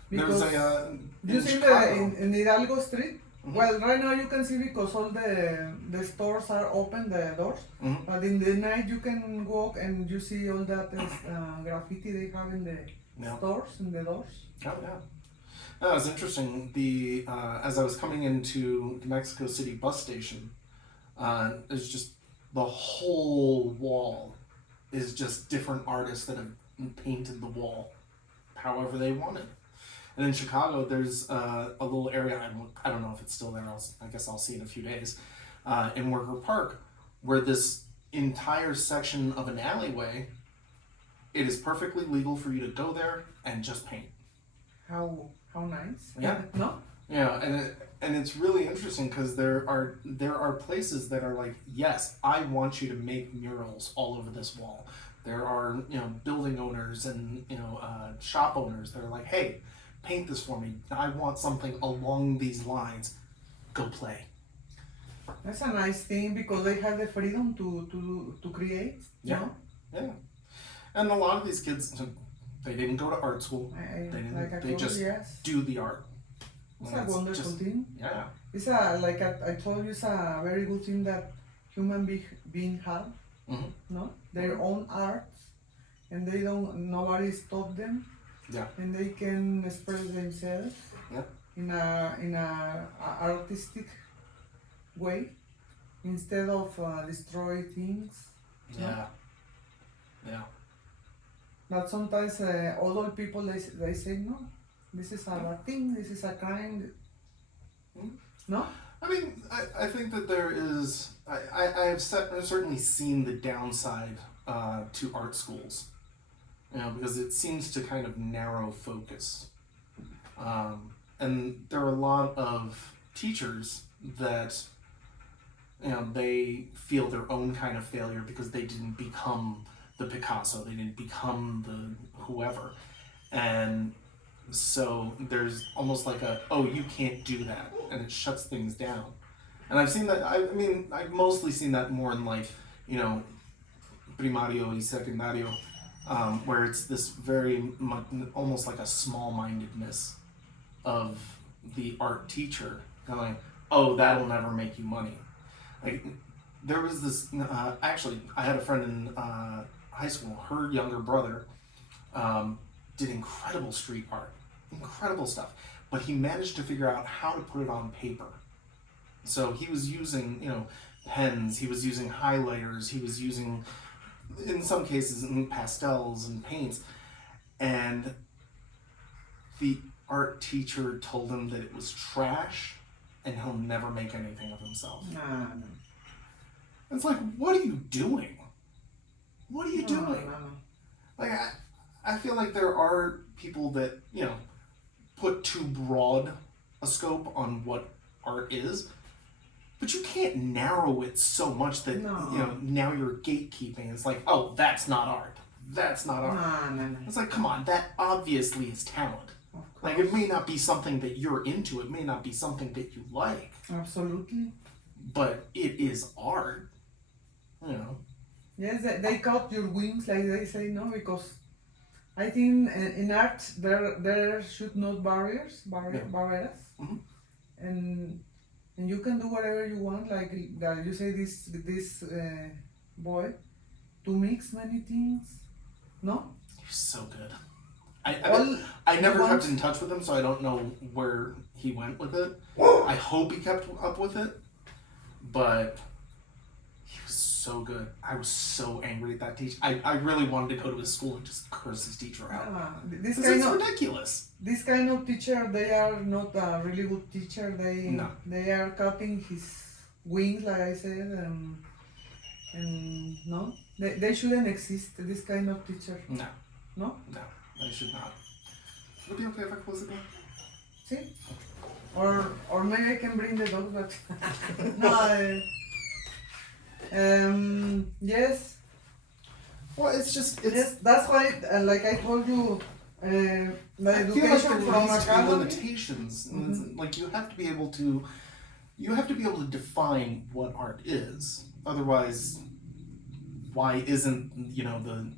Because There was you in see Chicago. in Hidalgo Street. Mhm. Well, right now you can see because all the stores are open, the doors. Mhm. But in the night you can walk and you see all that graffiti they have in the Yeah. stores, in the doors. Oh yeah. That was interesting. As I was coming into the Mexico City bus station, it's just the whole wall is just different artists that have painted the wall however they wanted. And in Chicago, there's a little area, I don't know if it's still there, I guess I'll see in a few days, in Worker Park, where this entire section of an alleyway, it is perfectly legal for you to go there and just paint. How nice. Yeah. No? Yeah, and it's really interesting because there are places that are like, yes, I want you to make murals all over this wall. There are building owners and shop owners that are like, hey, paint this for me. I want something along these lines. Go play. That's a nice thing because they have the freedom to create. Yeah. No? Yeah, and a lot of these kids, they didn't go to art school. They just yes. do the art. It's And a wonderful just- thing. Yeah. It's I told you, it's a very good thing that human being have. Mhm. No, their own art, and nobody stop them. Yeah. And they can express themselves. Yeah. In a artistic way, instead of destroy things. Yeah. Yeah. But sometimes other people they say no, this is a bad thing, this is a crime. No? I mean, I think that there is. I've certainly seen the downside to art schools, because it seems to kind of narrow focus, and there are a lot of teachers that they feel their own kind of failure because they didn't become the Picasso, they didn't become the whoever, and so there's almost like you can't do that, and it shuts things down. And I've seen that. I've mostly seen that more in primario y secundario, where it's this very much, almost like a small-mindedness of the art teacher going, oh, that'll never make you money. Like, there was this, actually, I had a friend in high school, her younger brother did incredible street art, incredible stuff, but he managed to figure out how to put it on paper. So he was using, pens, he was using highlighters, he was using, in some cases, pastels and paints, and the art teacher told him that it was trash and he'll never make anything of himself. No. It's like, what are you doing? What are you doing? No. Like, I feel like there are people that, put too broad a scope on what art is, but you can't narrow it so much that, No. now you're gatekeeping. It's like, oh, that's not art. That's not art. No. It's like, come on, that obviously is talent. Like, it may not be something that you're into, it may not be something that you like, Absolutely. but it is art. Yes, they cut your wings, like they say, no, because I think in art there should not barriers. Mhm. And you can do whatever you want, like you say this boy to mix many things. No? He was so good. All I never you kept want- in touch with him, so I don't know where he went with it. I hope he kept up with it, but he was so good. I was so angry at that teacher. I really wanted to go to his school and just curse his teacher out. This This kind is of ridiculous. this kind of teacher, they are not a really good teacher. No. They are cutting his wings, like I said, and no, they shouldn't exist. This kind of teacher, No, no. no, I should not. Would it be okay if I close the door? See, or maybe I can bring the dog, but no. Yes, Well, it's just it's. yes. That's why, like I told you, the I feel like education there from needs to be academy. limitations. And it's like you have to be able to, define what art is. Otherwise, why isn't the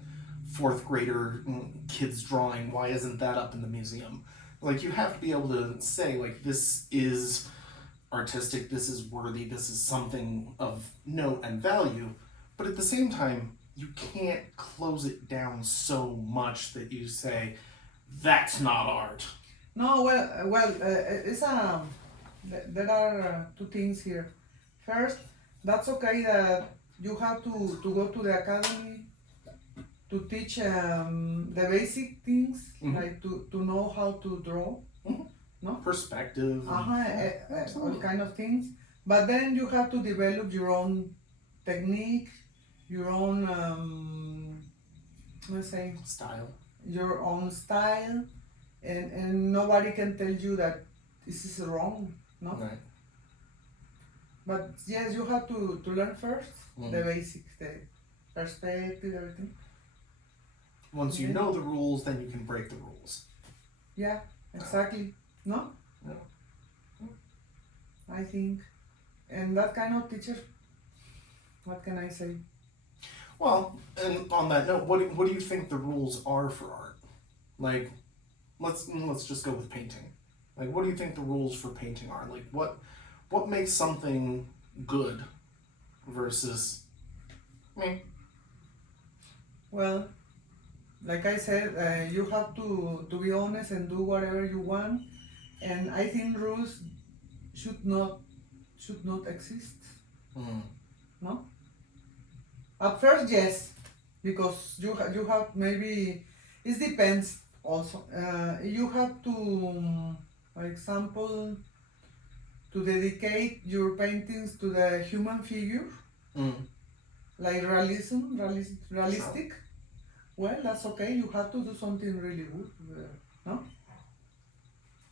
fourth grader kid's drawing? Why isn't that up in the museum? Like you have to be able to say like this is artistic, this is worthy, this is something of note and value. But at the same time, you can't close it down so much that you say that's not art. No, well, it's there are two things here. First, that's okay that you have to go to the academy to teach the basic things, like to know how to draw, no? Perspective. All kind of things. But then you have to develop your own technique, your own, let's say, Style. your own style, and nobody can tell you that this is wrong, no? Right. But yes, you have to learn first the basics, the perspective, everything. Once you know the rules, then you can break the rules. Yeah, exactly. No? Yeah. I think. And that kind of teacher, what can I say? Well, and on that note, what do you think the rules are for art? Like, let's just go with painting. Like, what do you think the rules for painting are? Like, what makes something good versus me? Well, like I said, you have to be honest and do whatever you want, and I think rules should not exist. No. At first, yes, because you have maybe it depends also. You have to, for example, to dedicate your paintings to the human figure, like realistic. Well, that's okay. You have to do something really good, no?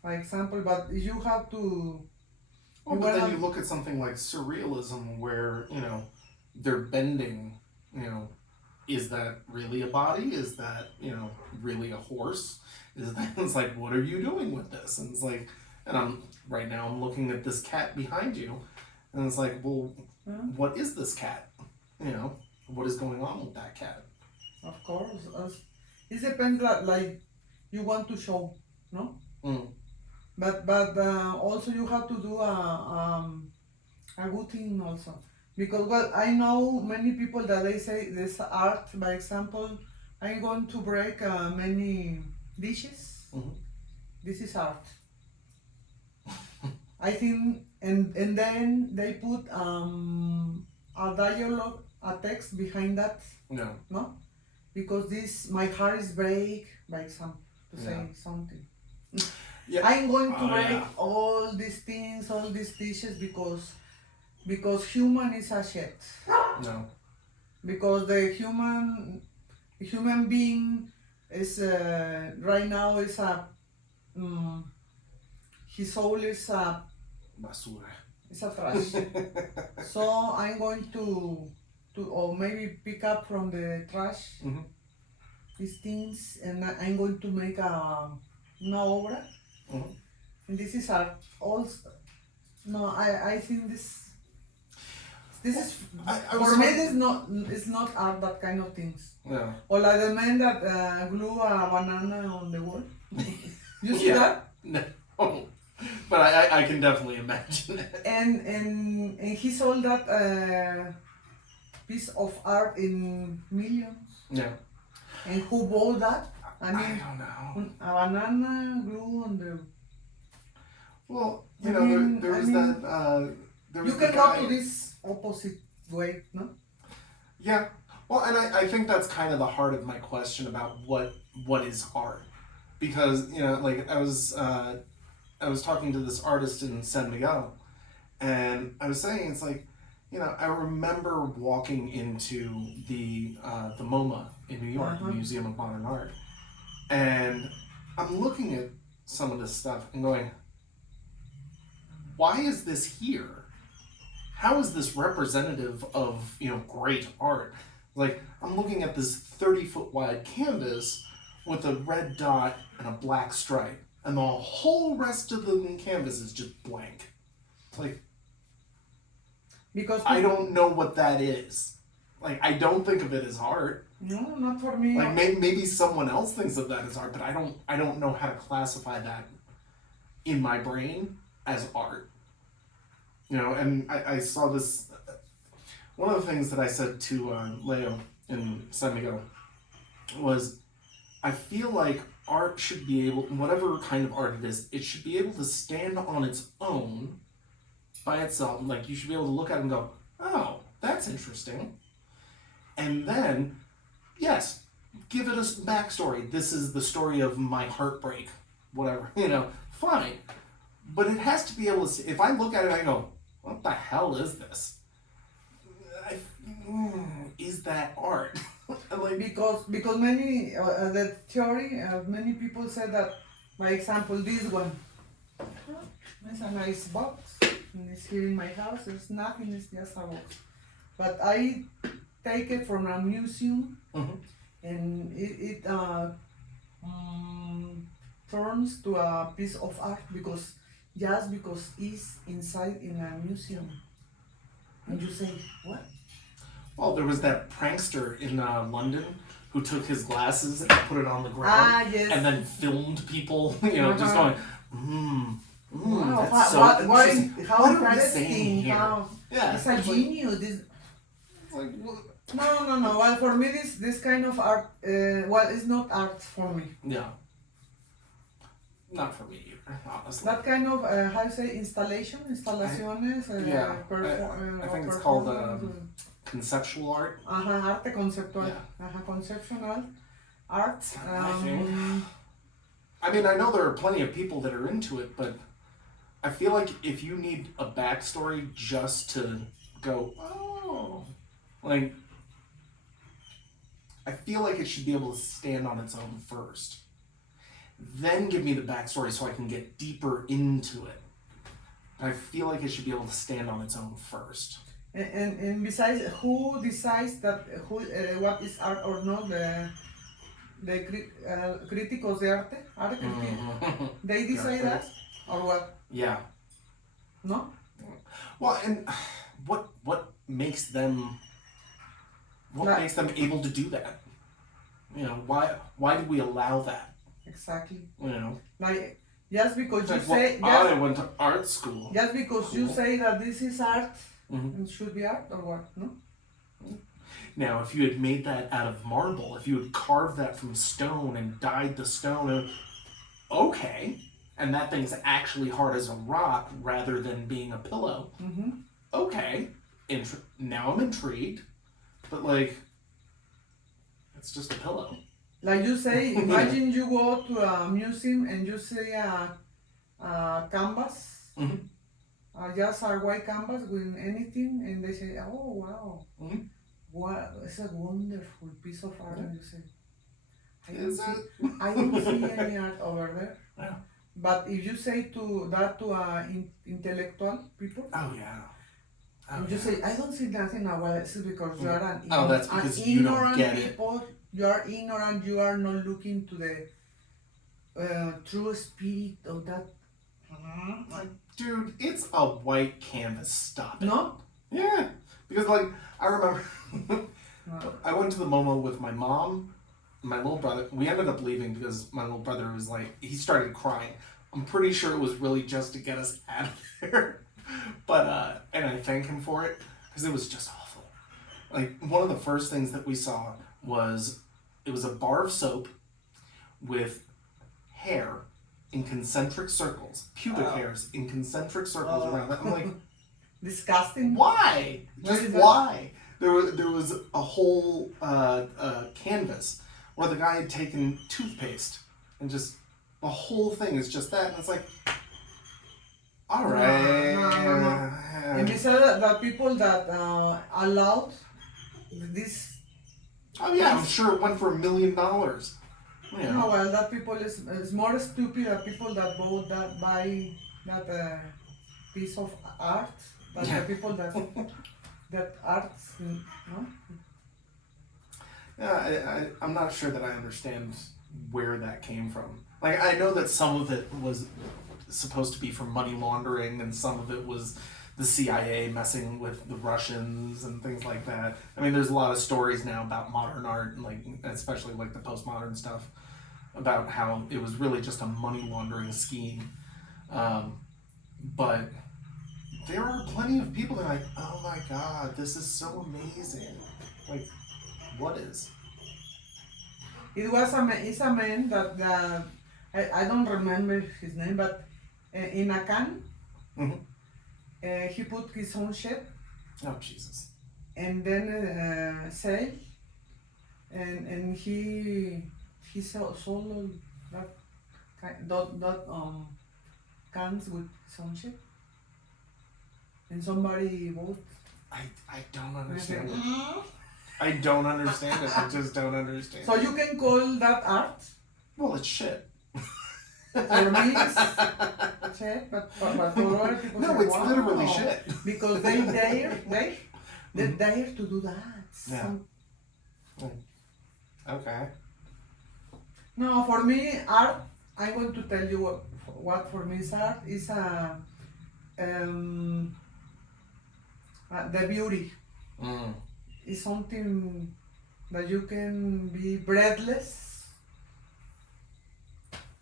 For example, but you have to. Well, but then you look at something like surrealism, where they're bending. Is that really a body? Is that really a horse? It's like, what are you doing with this? And it's like, and I'm looking at this cat behind you, and it's like, well, what is this cat? What is going on with that cat? Of course, it depends like you want to show, no? But also you have to do a good thing also, because I know many people that they say this art. By example, I'm going to break many dishes. This is art. I think, and then they put a dialogue, a text behind that. No, because my heart is break. By example, to say something. Yeah. I'm going to break all these things, all these dishes because human is a shit. No. Because the human being is right now is a his soul is a basura. It's a trash. So I'm going to or maybe pick up from the trash these things, and I'm going to make una obra. And this is art. Also, no, I think this is for me. It's not art, that kind of things. Yeah. Or like the man that glue a banana on the wall. You see that? No. But I can definitely imagine it. And he sold that piece of art in millions. Yeah. And who bought that? I mean, I don't know. A banana glue on the. Well, there was that. There was you can guy... go to this opposite way, no? Yeah. Well, and I think that's kind of the heart of my question about what is art, because like I was talking to this artist in San Miguel, and I was saying it's like You know, I remember walking into the MoMA in New York, the Museum of Modern Art, and I'm looking at some of this stuff and going, why is this here? How is this representative of, you know, great art? Like, I'm looking at this 30-foot wide canvas with a red dot and a black stripe, and the whole rest of the canvas is just blank. Like, because I don't know what that is. Like, I don't think of it as art. No, not for me. Like, maybe someone else thinks of that as art, but I don't know how to classify that in my brain as art. You know, and I saw this. One of the things that I said to Leo in San Miguel was, I feel like art should be able, whatever kind of art it is, it should be able to stand on its own by itself. Like, you should be able to look at it and go, oh, that's interesting. And then, yes, give it a backstory. This is the story of my heartbreak, whatever, you know, fine. But it has to be able to, if I look at it, I go, what the hell is this? Is that art? Like, because many the theory many people said that, by example, this one, it's a nice box and it's here in my house. It's nothing, it's just a box, but I take it from a museum, and it turns to a piece of art because it's inside in a museum, and you say, what? Well, there was that prankster in London who took his glasses and put it on the ground, yes. and then filmed people, you know, just going, Wow, that's so interesting. How what are we interesting, saying here? how Yeah, it's a genius. This, it's like, what? no. Well, for me, this kind of art, well, it's not art for me. Yeah. Not for me either, honestly. That kind of, how you say, installaciones, Yeah, I think it's called conceptual art. Arte conceptual. Yeah. Conceptual art. I think. I mean, I know there are plenty of people that are into it, but I feel like if you need a backstory just to go, oh, like, I feel like it should be able to stand on its own first. Then give me the backstory so I can get deeper into it. I feel like it should be able to stand on its own first. And besides, who decides that what is art or not? The críticos de arte they decide that, or what? Yeah. No. Well, and what makes them makes them able to do that? You know, why do we allow that? Exactly. You know, like, just because you like, say, I went to art school. Just because you say that this is art, Mm-hmm. it should be art, or what? No. Now, if you had made that out of marble, if you had carved that from stone and dyed the stone, okay, and that thing's actually hard as a rock rather than being a pillow, okay, now I'm intrigued, but like, it's just a pillow. Like you say, imagine you go to a museum and you see a canvas, just a white canvas with anything, and they say, oh wow. Wow, it's a wonderful piece of art, and you say, I don't see any art over there. Yeah. But if you say to intellectual people, and you say, I don't see nothing, well, it's because you are that's because you don't get people. You are ignorant. You are not looking to the true spirit of that. Like, dude, it's a white canvas. Stop it. No. Yeah, because like I remember, I went to the MoMA with my mom, my little brother. We ended up leaving because my little brother was like, he started crying. I'm pretty sure it was really just to get us out of there. But and I thank him for it because it was just awful. Like, one of the first things that we saw was, it was a bar of soap with hair in concentric circles, pubic hairs in concentric circles around it. I'm like, disgusting. why? Just why? There was a whole canvas where the guy had taken toothpaste and just, the whole thing is just that, and it's like, all right, And besides the people that allowed this. Oh yeah, I'm sure it went for $1 million. Yeah. No, well, that people is more stupid than people that bought that buy that piece of art than the people that arts, no? Yeah, I'm not sure that I understand where that came from. Like, I know that some of it was supposed to be for money laundering, and some of it was the CIA messing with the Russians and things like that. I mean, there's a lot of stories now about modern art, and like especially like the postmodern stuff, about how it was really just a money laundering scheme. But there are plenty of people that are like, oh my God, this is so amazing. Like, what is? It was it's a man that I don't remember his name, but in a can, he put his own shape. Oh Jesus! And then sell, and he sold that cans with his own shape, and somebody bought. I don't understand it. I don't understand it. I just don't understand. So you can call that art? Well, it's shit. For me, it's shit, but for other people, no, it's literally shit. Because they dare to do that. Yeah. Okay. No, for me, art. I'm going to tell you what for me is art. Is the beauty. Is something that you can be breathless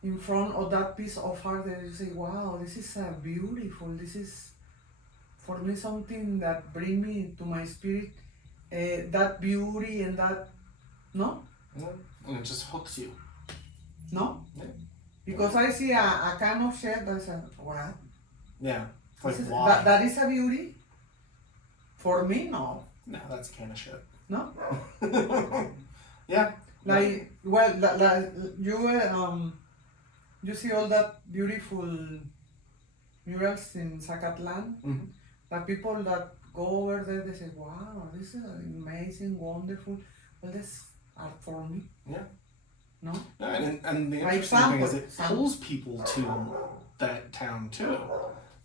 in front of that piece of art that you say, wow, this is beautiful. This is, for me, something that bring me to my spirit, that beauty and that, no? Yeah. And it just hooks you. No? Yeah. Because I see a kind of shape that's what? Yeah. Like, why? That is a beauty? For me, no. No, that's a can of shit. No? Yeah. Like, well, you see all that beautiful murals in Zacatlan. Mm-hmm. The people that go over there, they say, wow, this is amazing, wonderful. Well, that's art for me. Yeah. No? And the interesting thing is it pulls people to that town too.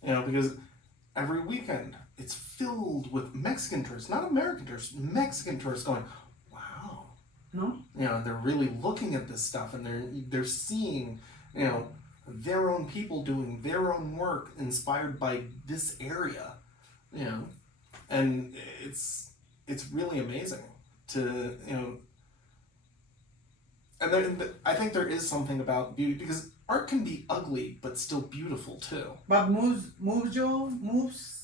You know, because every weekend it's filled with Mexican tourists, not American tourists, Mexican tourists going, wow. No? You know, they're really looking at this stuff, and they're seeing, you know, their own people doing their own work inspired by this area. You know, and it's really amazing to, you know. And I think there is something about beauty, because art can be ugly but still beautiful too. But moves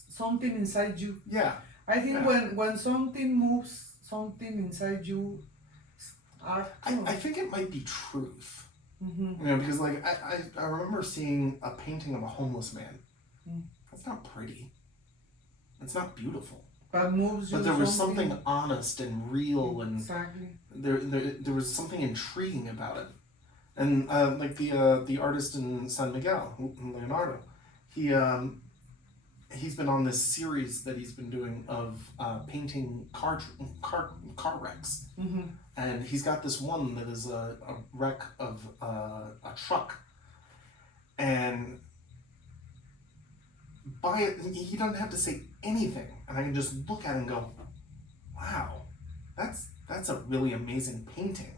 something inside you. Yeah. I think when something moves something inside you, art. I think it might be truth. Mm-hmm. You know, because like I remember seeing a painting of a homeless man. That's not pretty. It's not beautiful. But moves you. But there was something honest and real, and exactly. There was something intriguing about it. And like the artist in San Miguel, Leonardo, he's been on this series that he's been doing of painting car wrecks. Mm-hmm. And he's got this one that is a wreck of a truck. And by it, he doesn't have to say anything, and I can just look at it and go, wow, that's a really amazing painting.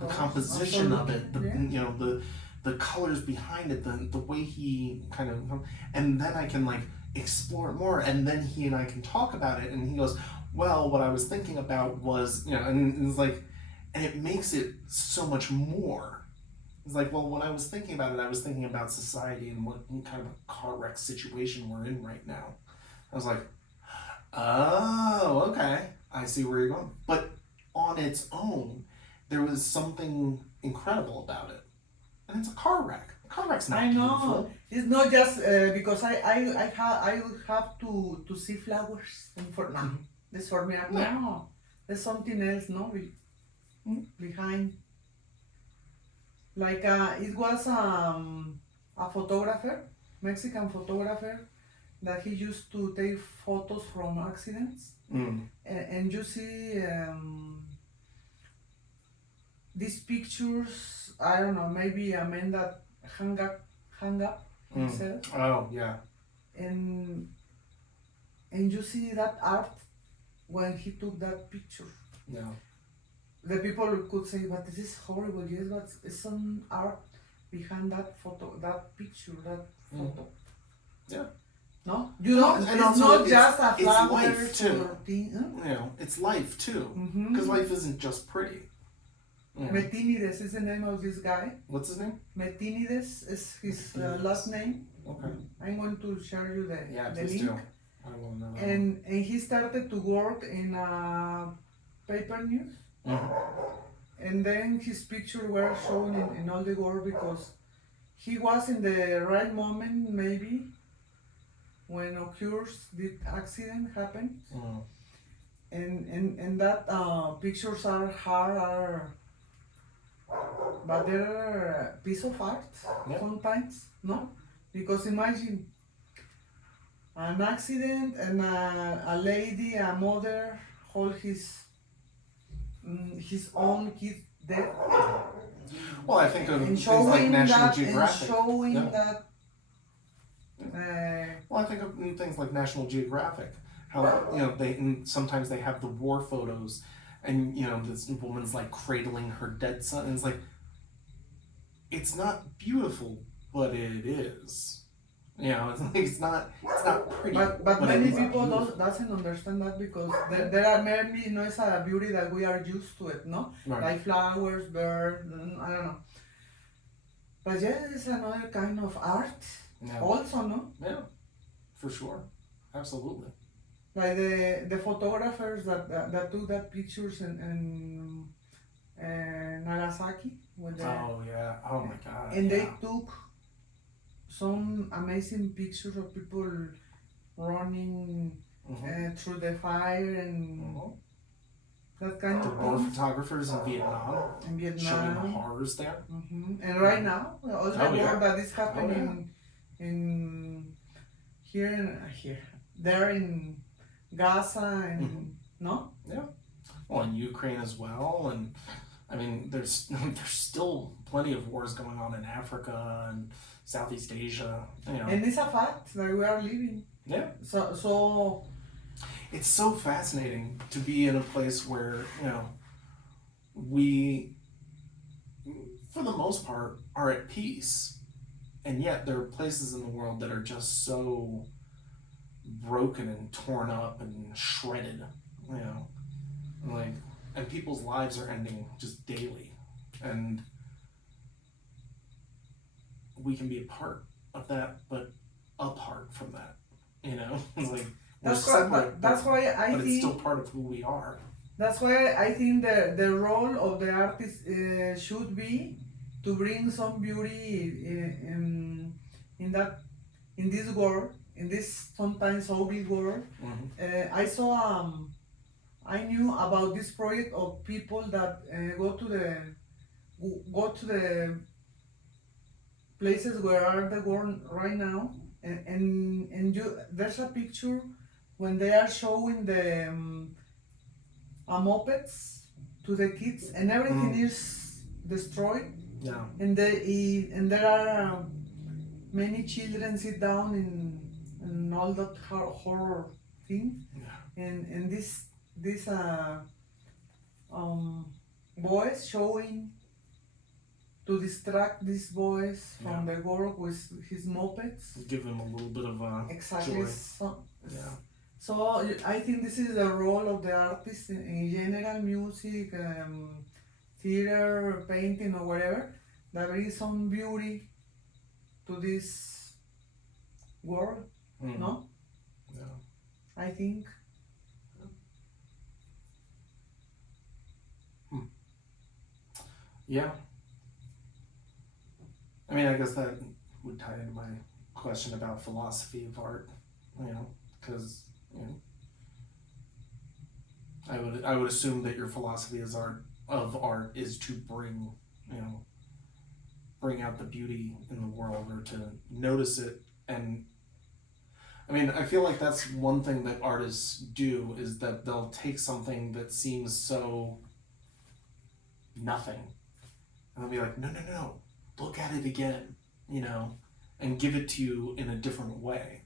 The composition of it, you know, the colors behind it, the way he kind of, and then I can like explore it more, and then he and I can talk about it, and he goes, well, what I was thinking about was, you know, and it's like, and it makes it so much more. It's like, well, when I was thinking about it, I was thinking about society and what kind of a car wreck situation we're in right now. I was like, oh, okay, I see where you're going. But on its own, there was something incredible about it. And it's a car wreck. A car wreck's not beautiful. It's not just because I have to see flowers and for now. That's for me. No, there's something else, no, behind. Like it was a photographer, Mexican photographer, that he used to take photos from accidents, and you see these pictures. I don't know, maybe a man that hung up himself, Oh, yeah. and you see that art when he took that picture. Yeah. The people could say, but this is horrible. Yes, but it's some art behind that photo, that picture, that photo. Yeah. No, you know, and it's also not just a it's flower life too. or thing. You know, it's life too. Because life isn't just pretty. Yeah. Martinez is the name of this guy. What's his name? Martinez is his last name. Okay. I'm going to share you the please link. do. I want to know that. And he started to work in paper news. And then his picture were shown in all the world because he was in the right moment, maybe when occurs the accident happened. And that pictures are hard, but they're a piece of art sometimes, no? Because imagine an accident and a lady, a mother, hold his own kid dead. Well, I think of And things like National that, Geographic. And showing that. Well, I think of things like National Geographic. How sometimes they have the war photos, and this woman's like cradling her dead son, and it's like, it's not beautiful, but it is. It's like it's not pretty. But many people doesn't understand that because there are maybe it's a beauty that we are used to it, no? Right. Like flowers, birds, I don't know. But yeah, it's another kind of art. Yeah. Also, no? Yeah, for sure, absolutely. Like the photographers that took that pictures in Nagasaki with oh my god. And they took some amazing pictures of people running through the fire and that kind the of war things. photographers in Vietnam. Showing the horrors there. And right now, all the war that is happening in there in Gaza and no? Yeah. Well, in Ukraine as well, and I mean, there's still plenty of wars going on in Africa and Southeast Asia. And it's a fact that we are living. Yeah. So it's so fascinating to be in a place where we, for the most part, are at peace, and yet there are places in the world that are just so broken and torn up and shredded. And people's lives are ending just daily, and we can be a part of that, but apart from that, it's like we're separate. That's why I but think it's still part of who we are. That's why I think the role of the artist should be to bring some beauty in this world, in this sometimes ugly world. I knew about this project of people that go to the places where are the world right now, and there's a picture when they are showing the mopeds to the kids, and everything is destroyed. Yeah. And there are many children sit down in all that horror thing. Yeah. And this boys showing to distract these boys from the work with his mopeds. Give them a little bit of exactly joy. So I think this is the role of the artist in general, music, theater, painting, or whatever, that brings some beauty to this world. No? Yeah. I think. Yeah. I mean, I guess that would tie into my question about philosophy of art, because I would assume that your philosophy of art is to bring out the beauty in the world, or to notice it. And I mean, I feel like that's one thing that artists do is that they'll take something that seems so nothing, and they'll be like, no, no, no, look at it again, you know, and give it to you in a different way,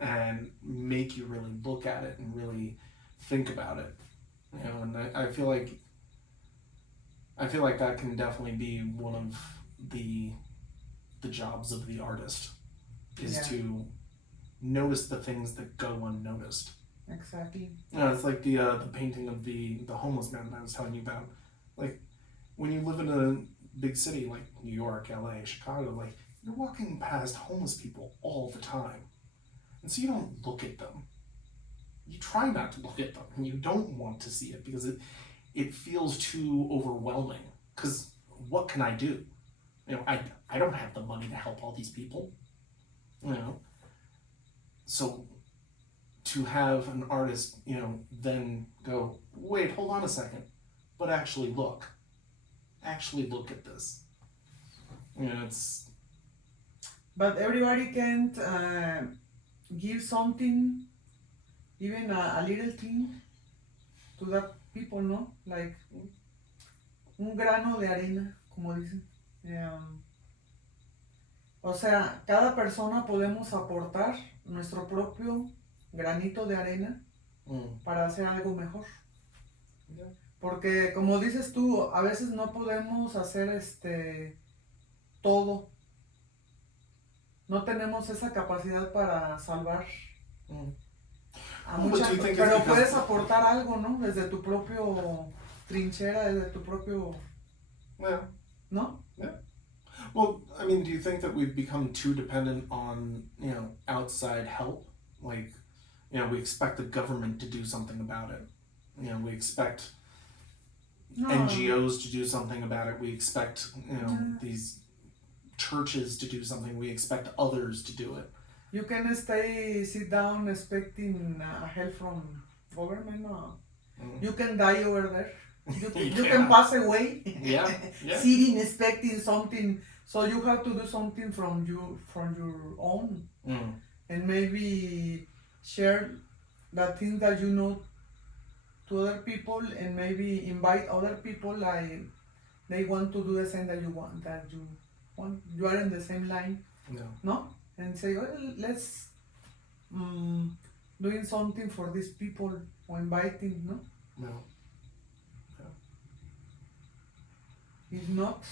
and make you really look at it and really think about it, you know. And I feel like that can definitely be one of the jobs of the artist is to notice the things that go unnoticed. Exactly. You know, it's like the painting of the homeless man that I was telling you about. Like, when you live in a big city like New York, LA, Chicago, like, you're walking past homeless people all the time. And so you don't look at them. You try not to look at them, and you don't want to see it because it feels too overwhelming. Because what can I do? You know, I don't have the money to help all these people. You know? So to have an artist, you know, then go, wait, hold on a second, but actually look at this. You know, it's. But everybody can't give something, even a little thing, to that people, no? Like un grano de arena, como dicen. O sea, cada persona podemos aportar nuestro propio granito de arena para hacer algo mejor. Yeah. Porque como dices tú, a veces no podemos hacer todo. No tenemos esa capacidad para salvar a mucha, pero puedes aportar algo, ¿no? Desde tu propio trinchera, desde tu propio... Yeah. ¿No? Yeah. Well, I mean, do you think that we've become too dependent on, you know, outside help? Like, you know, we expect the government to do something about it. You know, we expect NGOs to do something about it. We expect, you know, these churches to do something. We expect others to do it. You can sit down expecting help from government. No. You can die over there. You can pass away. Yeah. Sitting expecting something. So you have to do something from your own, and maybe share that thing that you know to other people, and maybe invite other people like they want to do the same that you want. You are in the same line, no? And say, well, let's doing something for these people or inviting, no? No. If not,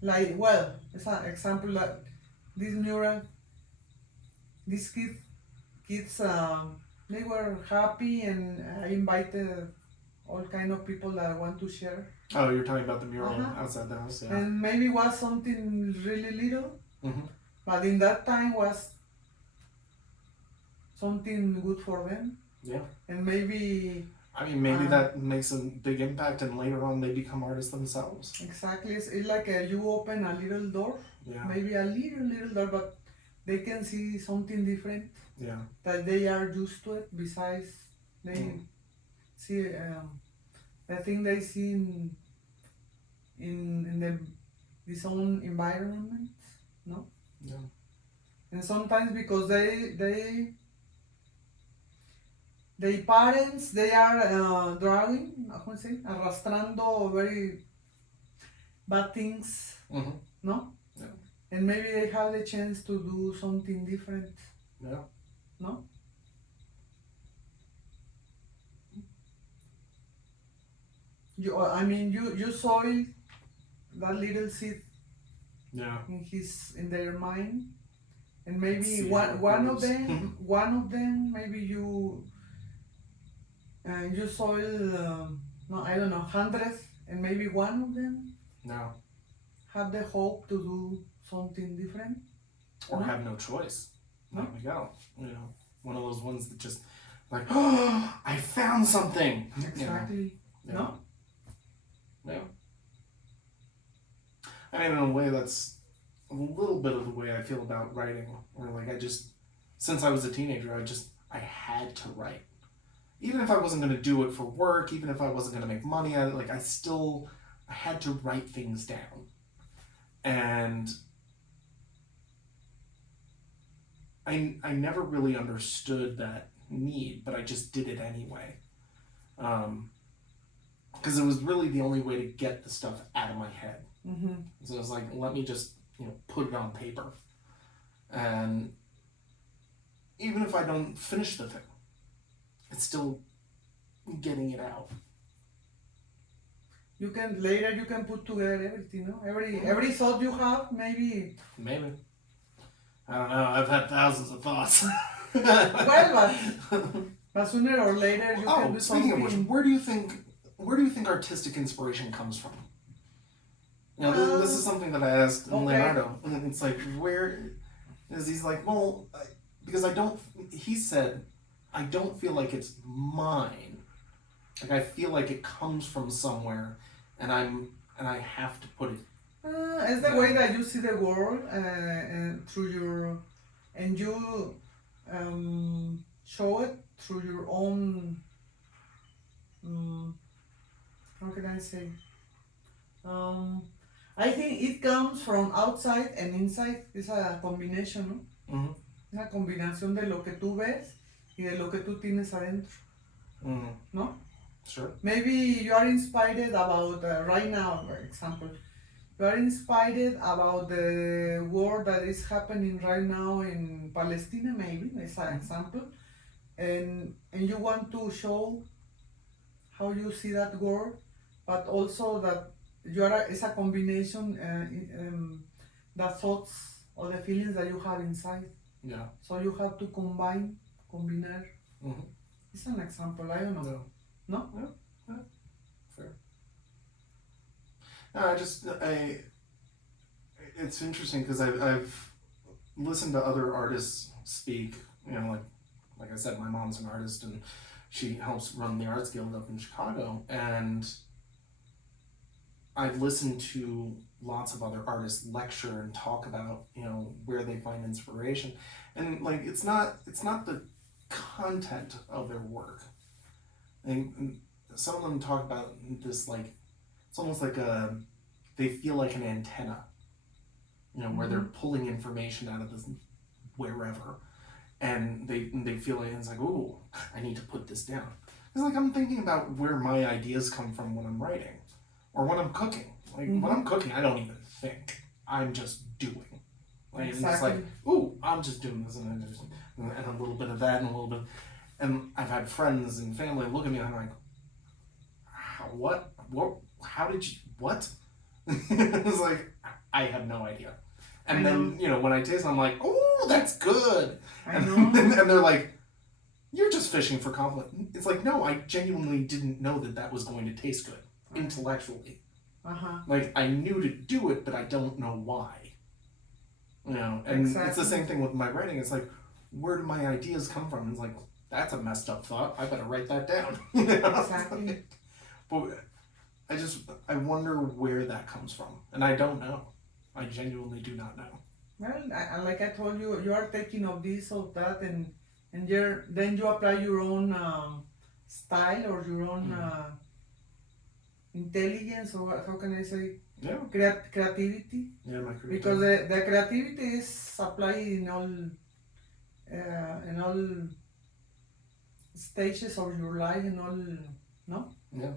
like, well, it's an example that this mural, these kids, they were happy, and I invited all kind of people that want to share. Oh, you're talking about the mural outside the house, yeah. And maybe was something really little, but in that time was something good for them. Yeah. And maybe... I mean, maybe that makes a big impact, and later on they become artists themselves. Exactly. It's like you open a little door, maybe a little door, but they can see something different. Yeah. That they are used to it. Besides, they see the thing they see in this own environment, no? Yeah. And sometimes because their parents, they are drawing, how can I say, arrastrando very bad things, no? Yeah. And maybe they have the chance to do something different, no? You soil that little seed in their mind, and maybe one of them, maybe you soil, no, I don't know, hundreds, and maybe one of them have the hope to do something different, or have no choice. There we go. You know, one of those ones that just like, oh, I found something. Exactly. You know? Yeah. I mean, in a way, that's a little bit of the way I feel about writing. Where, like, since I was a teenager, I had to write. Even if I wasn't going to do it for work, even if I wasn't going to make money at it, like, I had to write things down. And I never really understood that need, but I just did it anyway. Because it was really the only way to get the stuff out of my head. Mm-hmm. So it was like, let me just, put it on paper. And even if I don't finish the thing, it's still getting it out. You can put together everything, no? Every thought you have, maybe. Maybe. I don't know. I've had thousands of thoughts. Well, but sooner or later you can do speaking of which, something. where do you think artistic inspiration comes from? This is something that I asked Leonardo, and it's like, where is he's like, well, because he said, I don't feel like it's mine. Like I feel like it comes from somewhere, and I have to put it. It's the way that you see the world, and through your, and you show it through your own. How can I say? I think it comes from outside and inside. It's a combination, ¿no? Mm-hmm. Una combinación de lo que tú ves y de lo que tú tienes adentro, Mm-hmm. ¿no? Sure. Maybe you are inspired about, right now, for example, you are inspired about the war that is happening right now in Palestine, maybe, as an example, and you want to show how you see that war, but also that it's a combination, the thoughts or the feelings that you have inside. Yeah. So you have to combinar. Mm-hmm. It's an example, I don't know. No? Yeah. Fair. No, it's interesting because I've listened to other artists speak, like I said, my mom's an artist and she helps run the Arts Guild up in Chicago, and I've listened to lots of other artists lecture and talk about, where they find inspiration. And like it's not the content of their work. And some of them talk about this like it's almost like they feel like an antenna, where they're pulling information out of this wherever, and they feel like it's like, oh, I need to put this down. It's like I'm thinking about where my ideas come from when I'm writing, or when I'm cooking. Like when I'm cooking, I don't even think. I'm just doing. Like Exactly. It's like, ooh, I'm just doing this and a little bit of that and a little bit. And I've had friends and family look at me and I'm like, what? How did you, what? It's like, I have no idea. And then, when I taste it, I'm like, oh, that's good. And they're like, you're just fishing for compliment. It's like, no, I genuinely didn't know that was going to taste good, intellectually. Uh-huh. Like, I knew to do it, but I don't know why. And Exactly. It's the same thing with my writing. It's like, where do my ideas come from? It's like, that's a messed up thought. I better write that down. Exactly. But I wonder where that comes from. And I don't know. I genuinely do not know. Well, like I told you, you are taking of this or that, and then you apply your own style or your own intelligence, or how can I say? Yeah. Creativity. Yeah, my creativity. Because the creativity is applied in all stages of your life, in all, no? Yeah.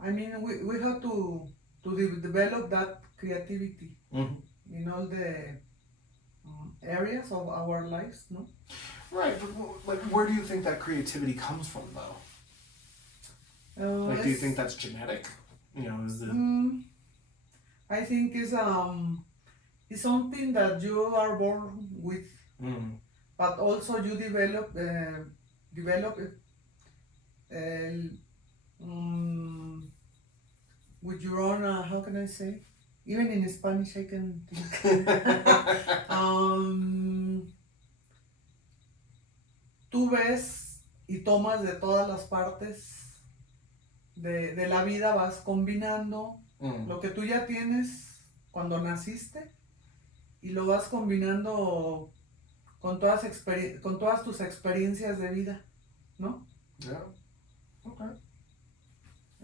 I mean, we have to develop that creativity in all the areas of our lives, no? Right, but like, where do you think that creativity comes from, though? Do you think that's genetic? Is it? I think it's something that you are born with, but also you develop it. With your own, how can I say? Even in Spanish, I can think. Tú ves y tomas de todas las partes de la vida, vas combinando lo que tú ya tienes cuando naciste y lo vas combinando con todas tus experiencias de vida, ¿no? Yeah. Okay.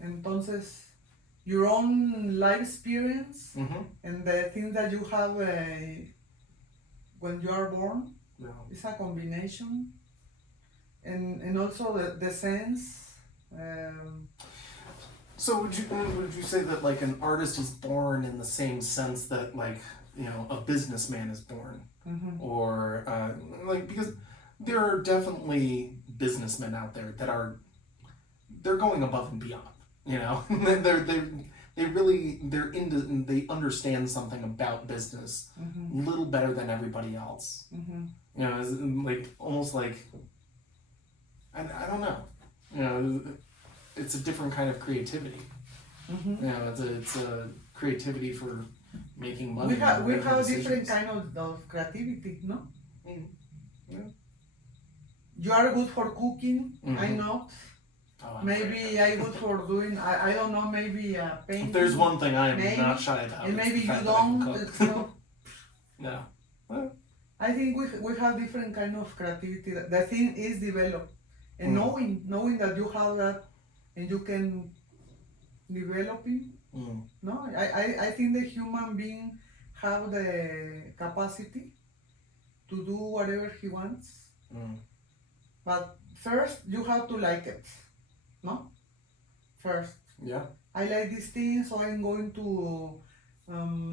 Entonces, your own life experience and the things that you have when you are born. No. It's a combination, and also the sense. So would you say that like an artist is born in the same sense that like a businessman is born, or like because there are definitely businessmen out there that they're going above and beyond. They understand something about business a little better than everybody else. It's like almost like I don't know. It's a different kind of creativity. It's a creativity for making money. We have different kind of creativity, no? Yeah. You are good for cooking. I know. Oh, maybe I'm good for doing. I don't know. Maybe painting. If there's one thing I am not shy about, and maybe you I don't. So, no. Well, I think we have different kind of creativity. The thing is develop, and knowing that you have that, and you can develop it. No, I think the human being have the capacity to do whatever he wants. But first you have to like it. No? First. Yeah. I like this thing, so I'm going to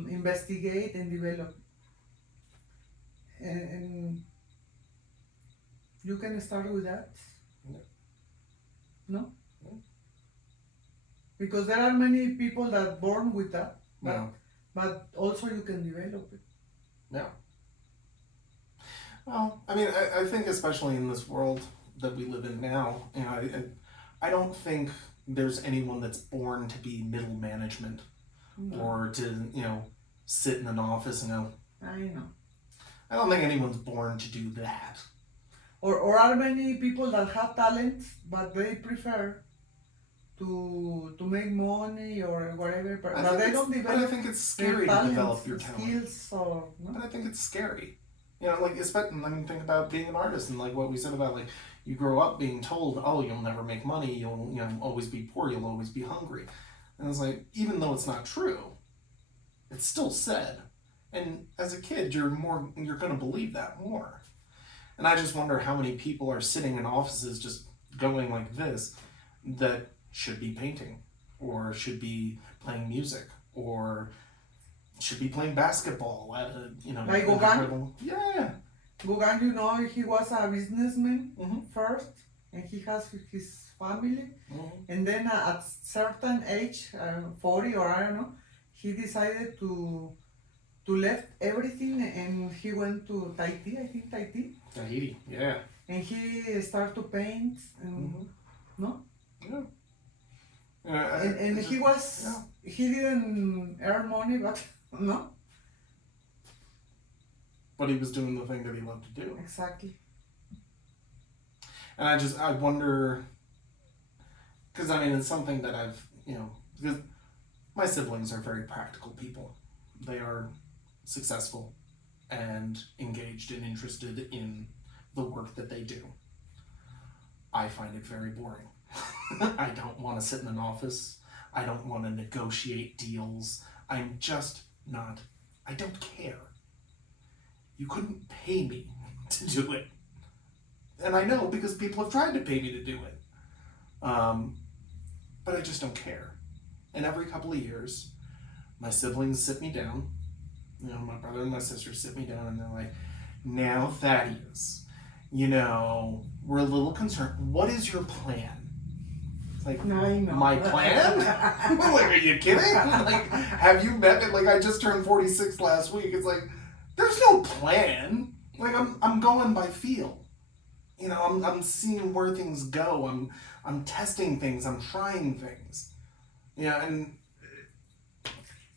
investigate and develop. And you can start with that. Yeah. No? Yeah. Because there are many people that born with that. But also you can develop it. Yeah. Well, I mean, I think especially in this world that we live in now, I don't think there's anyone that's born to be middle management or to, sit in an office and I know. I don't think anyone's born to do that. Or are many people that have talent, but they prefer to make money or whatever, but they don't develop. But I think it's scary to develop your talent. Skills or, no? But I think it's scary. Especially, think about being an artist and like what we said about like you grow up being told, oh, you'll never make money, you'll always be poor, you'll always be hungry. And it's like, even though it's not true, it's still said. And as a kid, you're going to believe that more. And I just wonder how many people are sitting in offices just going like this that should be painting or should be playing music or should be playing basketball at a, like Gauguin? Yeah. Gauguin, he was a businessman first, and he has his family, and then at certain age, 40 or I don't know, he decided to left everything, and he went to Tahiti, I think Tahiti, yeah. And he started to paint, and no? Yeah. And he didn't earn money, but no? But he was doing the thing that he loved to do. Exactly. And I wonder, because it's something that I've, because my siblings are very practical people. They are successful and engaged and interested in the work that they do. I find it very boring. I don't want to sit in an office. I don't want to negotiate deals. I'm just not, I don't care. You couldn't pay me to do it. And I know because people have tried to pay me to do it. But I just don't care. And every couple of years, my siblings sit me down. My brother and my sister sit me down and they're like, now Thaddeus, we're a little concerned. What is your plan? It's like, my plan? Like, are you kidding? Like, have you met it? Like, I just turned 46 last week. It's like, there's no plan. Like, I'm going by feel. I'm seeing where things go. I'm testing things. I'm trying things. And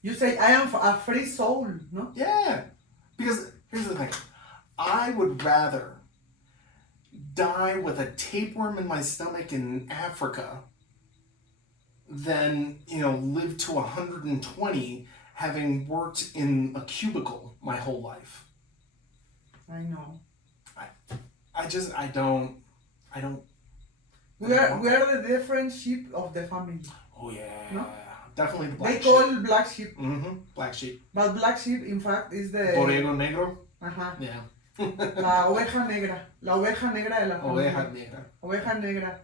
you say I am a free soul, no? Yeah, because here's the thing. I would rather die with a tapeworm in my stomach in Africa than, live to 120 having worked in a cubicle my whole life. I know. I don't. We are the different sheep of the family. Oh yeah. No? Definitely the black sheep. They call black sheep. Black sheep. But black sheep, in fact, is the... Borrego negro? Ajá. Yeah. La oveja negra. La oveja negra de la familia. Oveja negra. Oveja negra.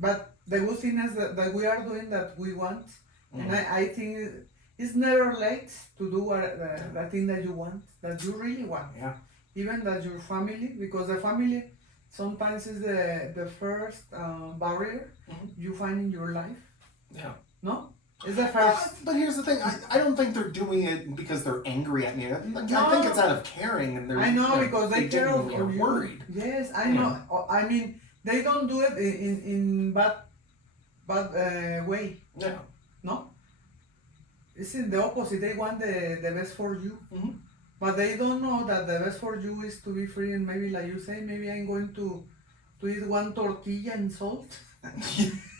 But the good thing is that we are doing that we want. And I think it's never late to do the thing that you want, that you really want. Yeah. Even that your family, because the family sometimes is the first barrier you find in your life. Yeah. No? It's the first. But here's the thing. I don't think they're doing it because they're angry at me. I think it's out of caring, and I know, because they care of genuinely you. are worried. Yes, I know. I mean, they don't do it in bad way. Yeah. No? It's in the opposite. They want the best for you. Mm-hmm. But they don't know that the best for you is to be free, and maybe, like you say, maybe I'm going to eat one tortilla and salt.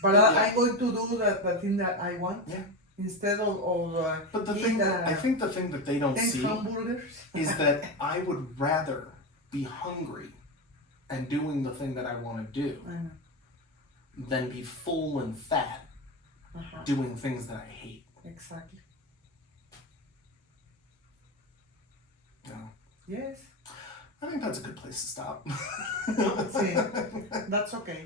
But I'm going to do the thing that I want. Yeah. Instead of But the thing, I think the thing that they don't see hamburgers. is that I would rather be hungry and doing the thing that I want to do than be full and fat doing things that I hate. Exactly. No. Yes. I think that's a good place to stop. Sí, that's okay.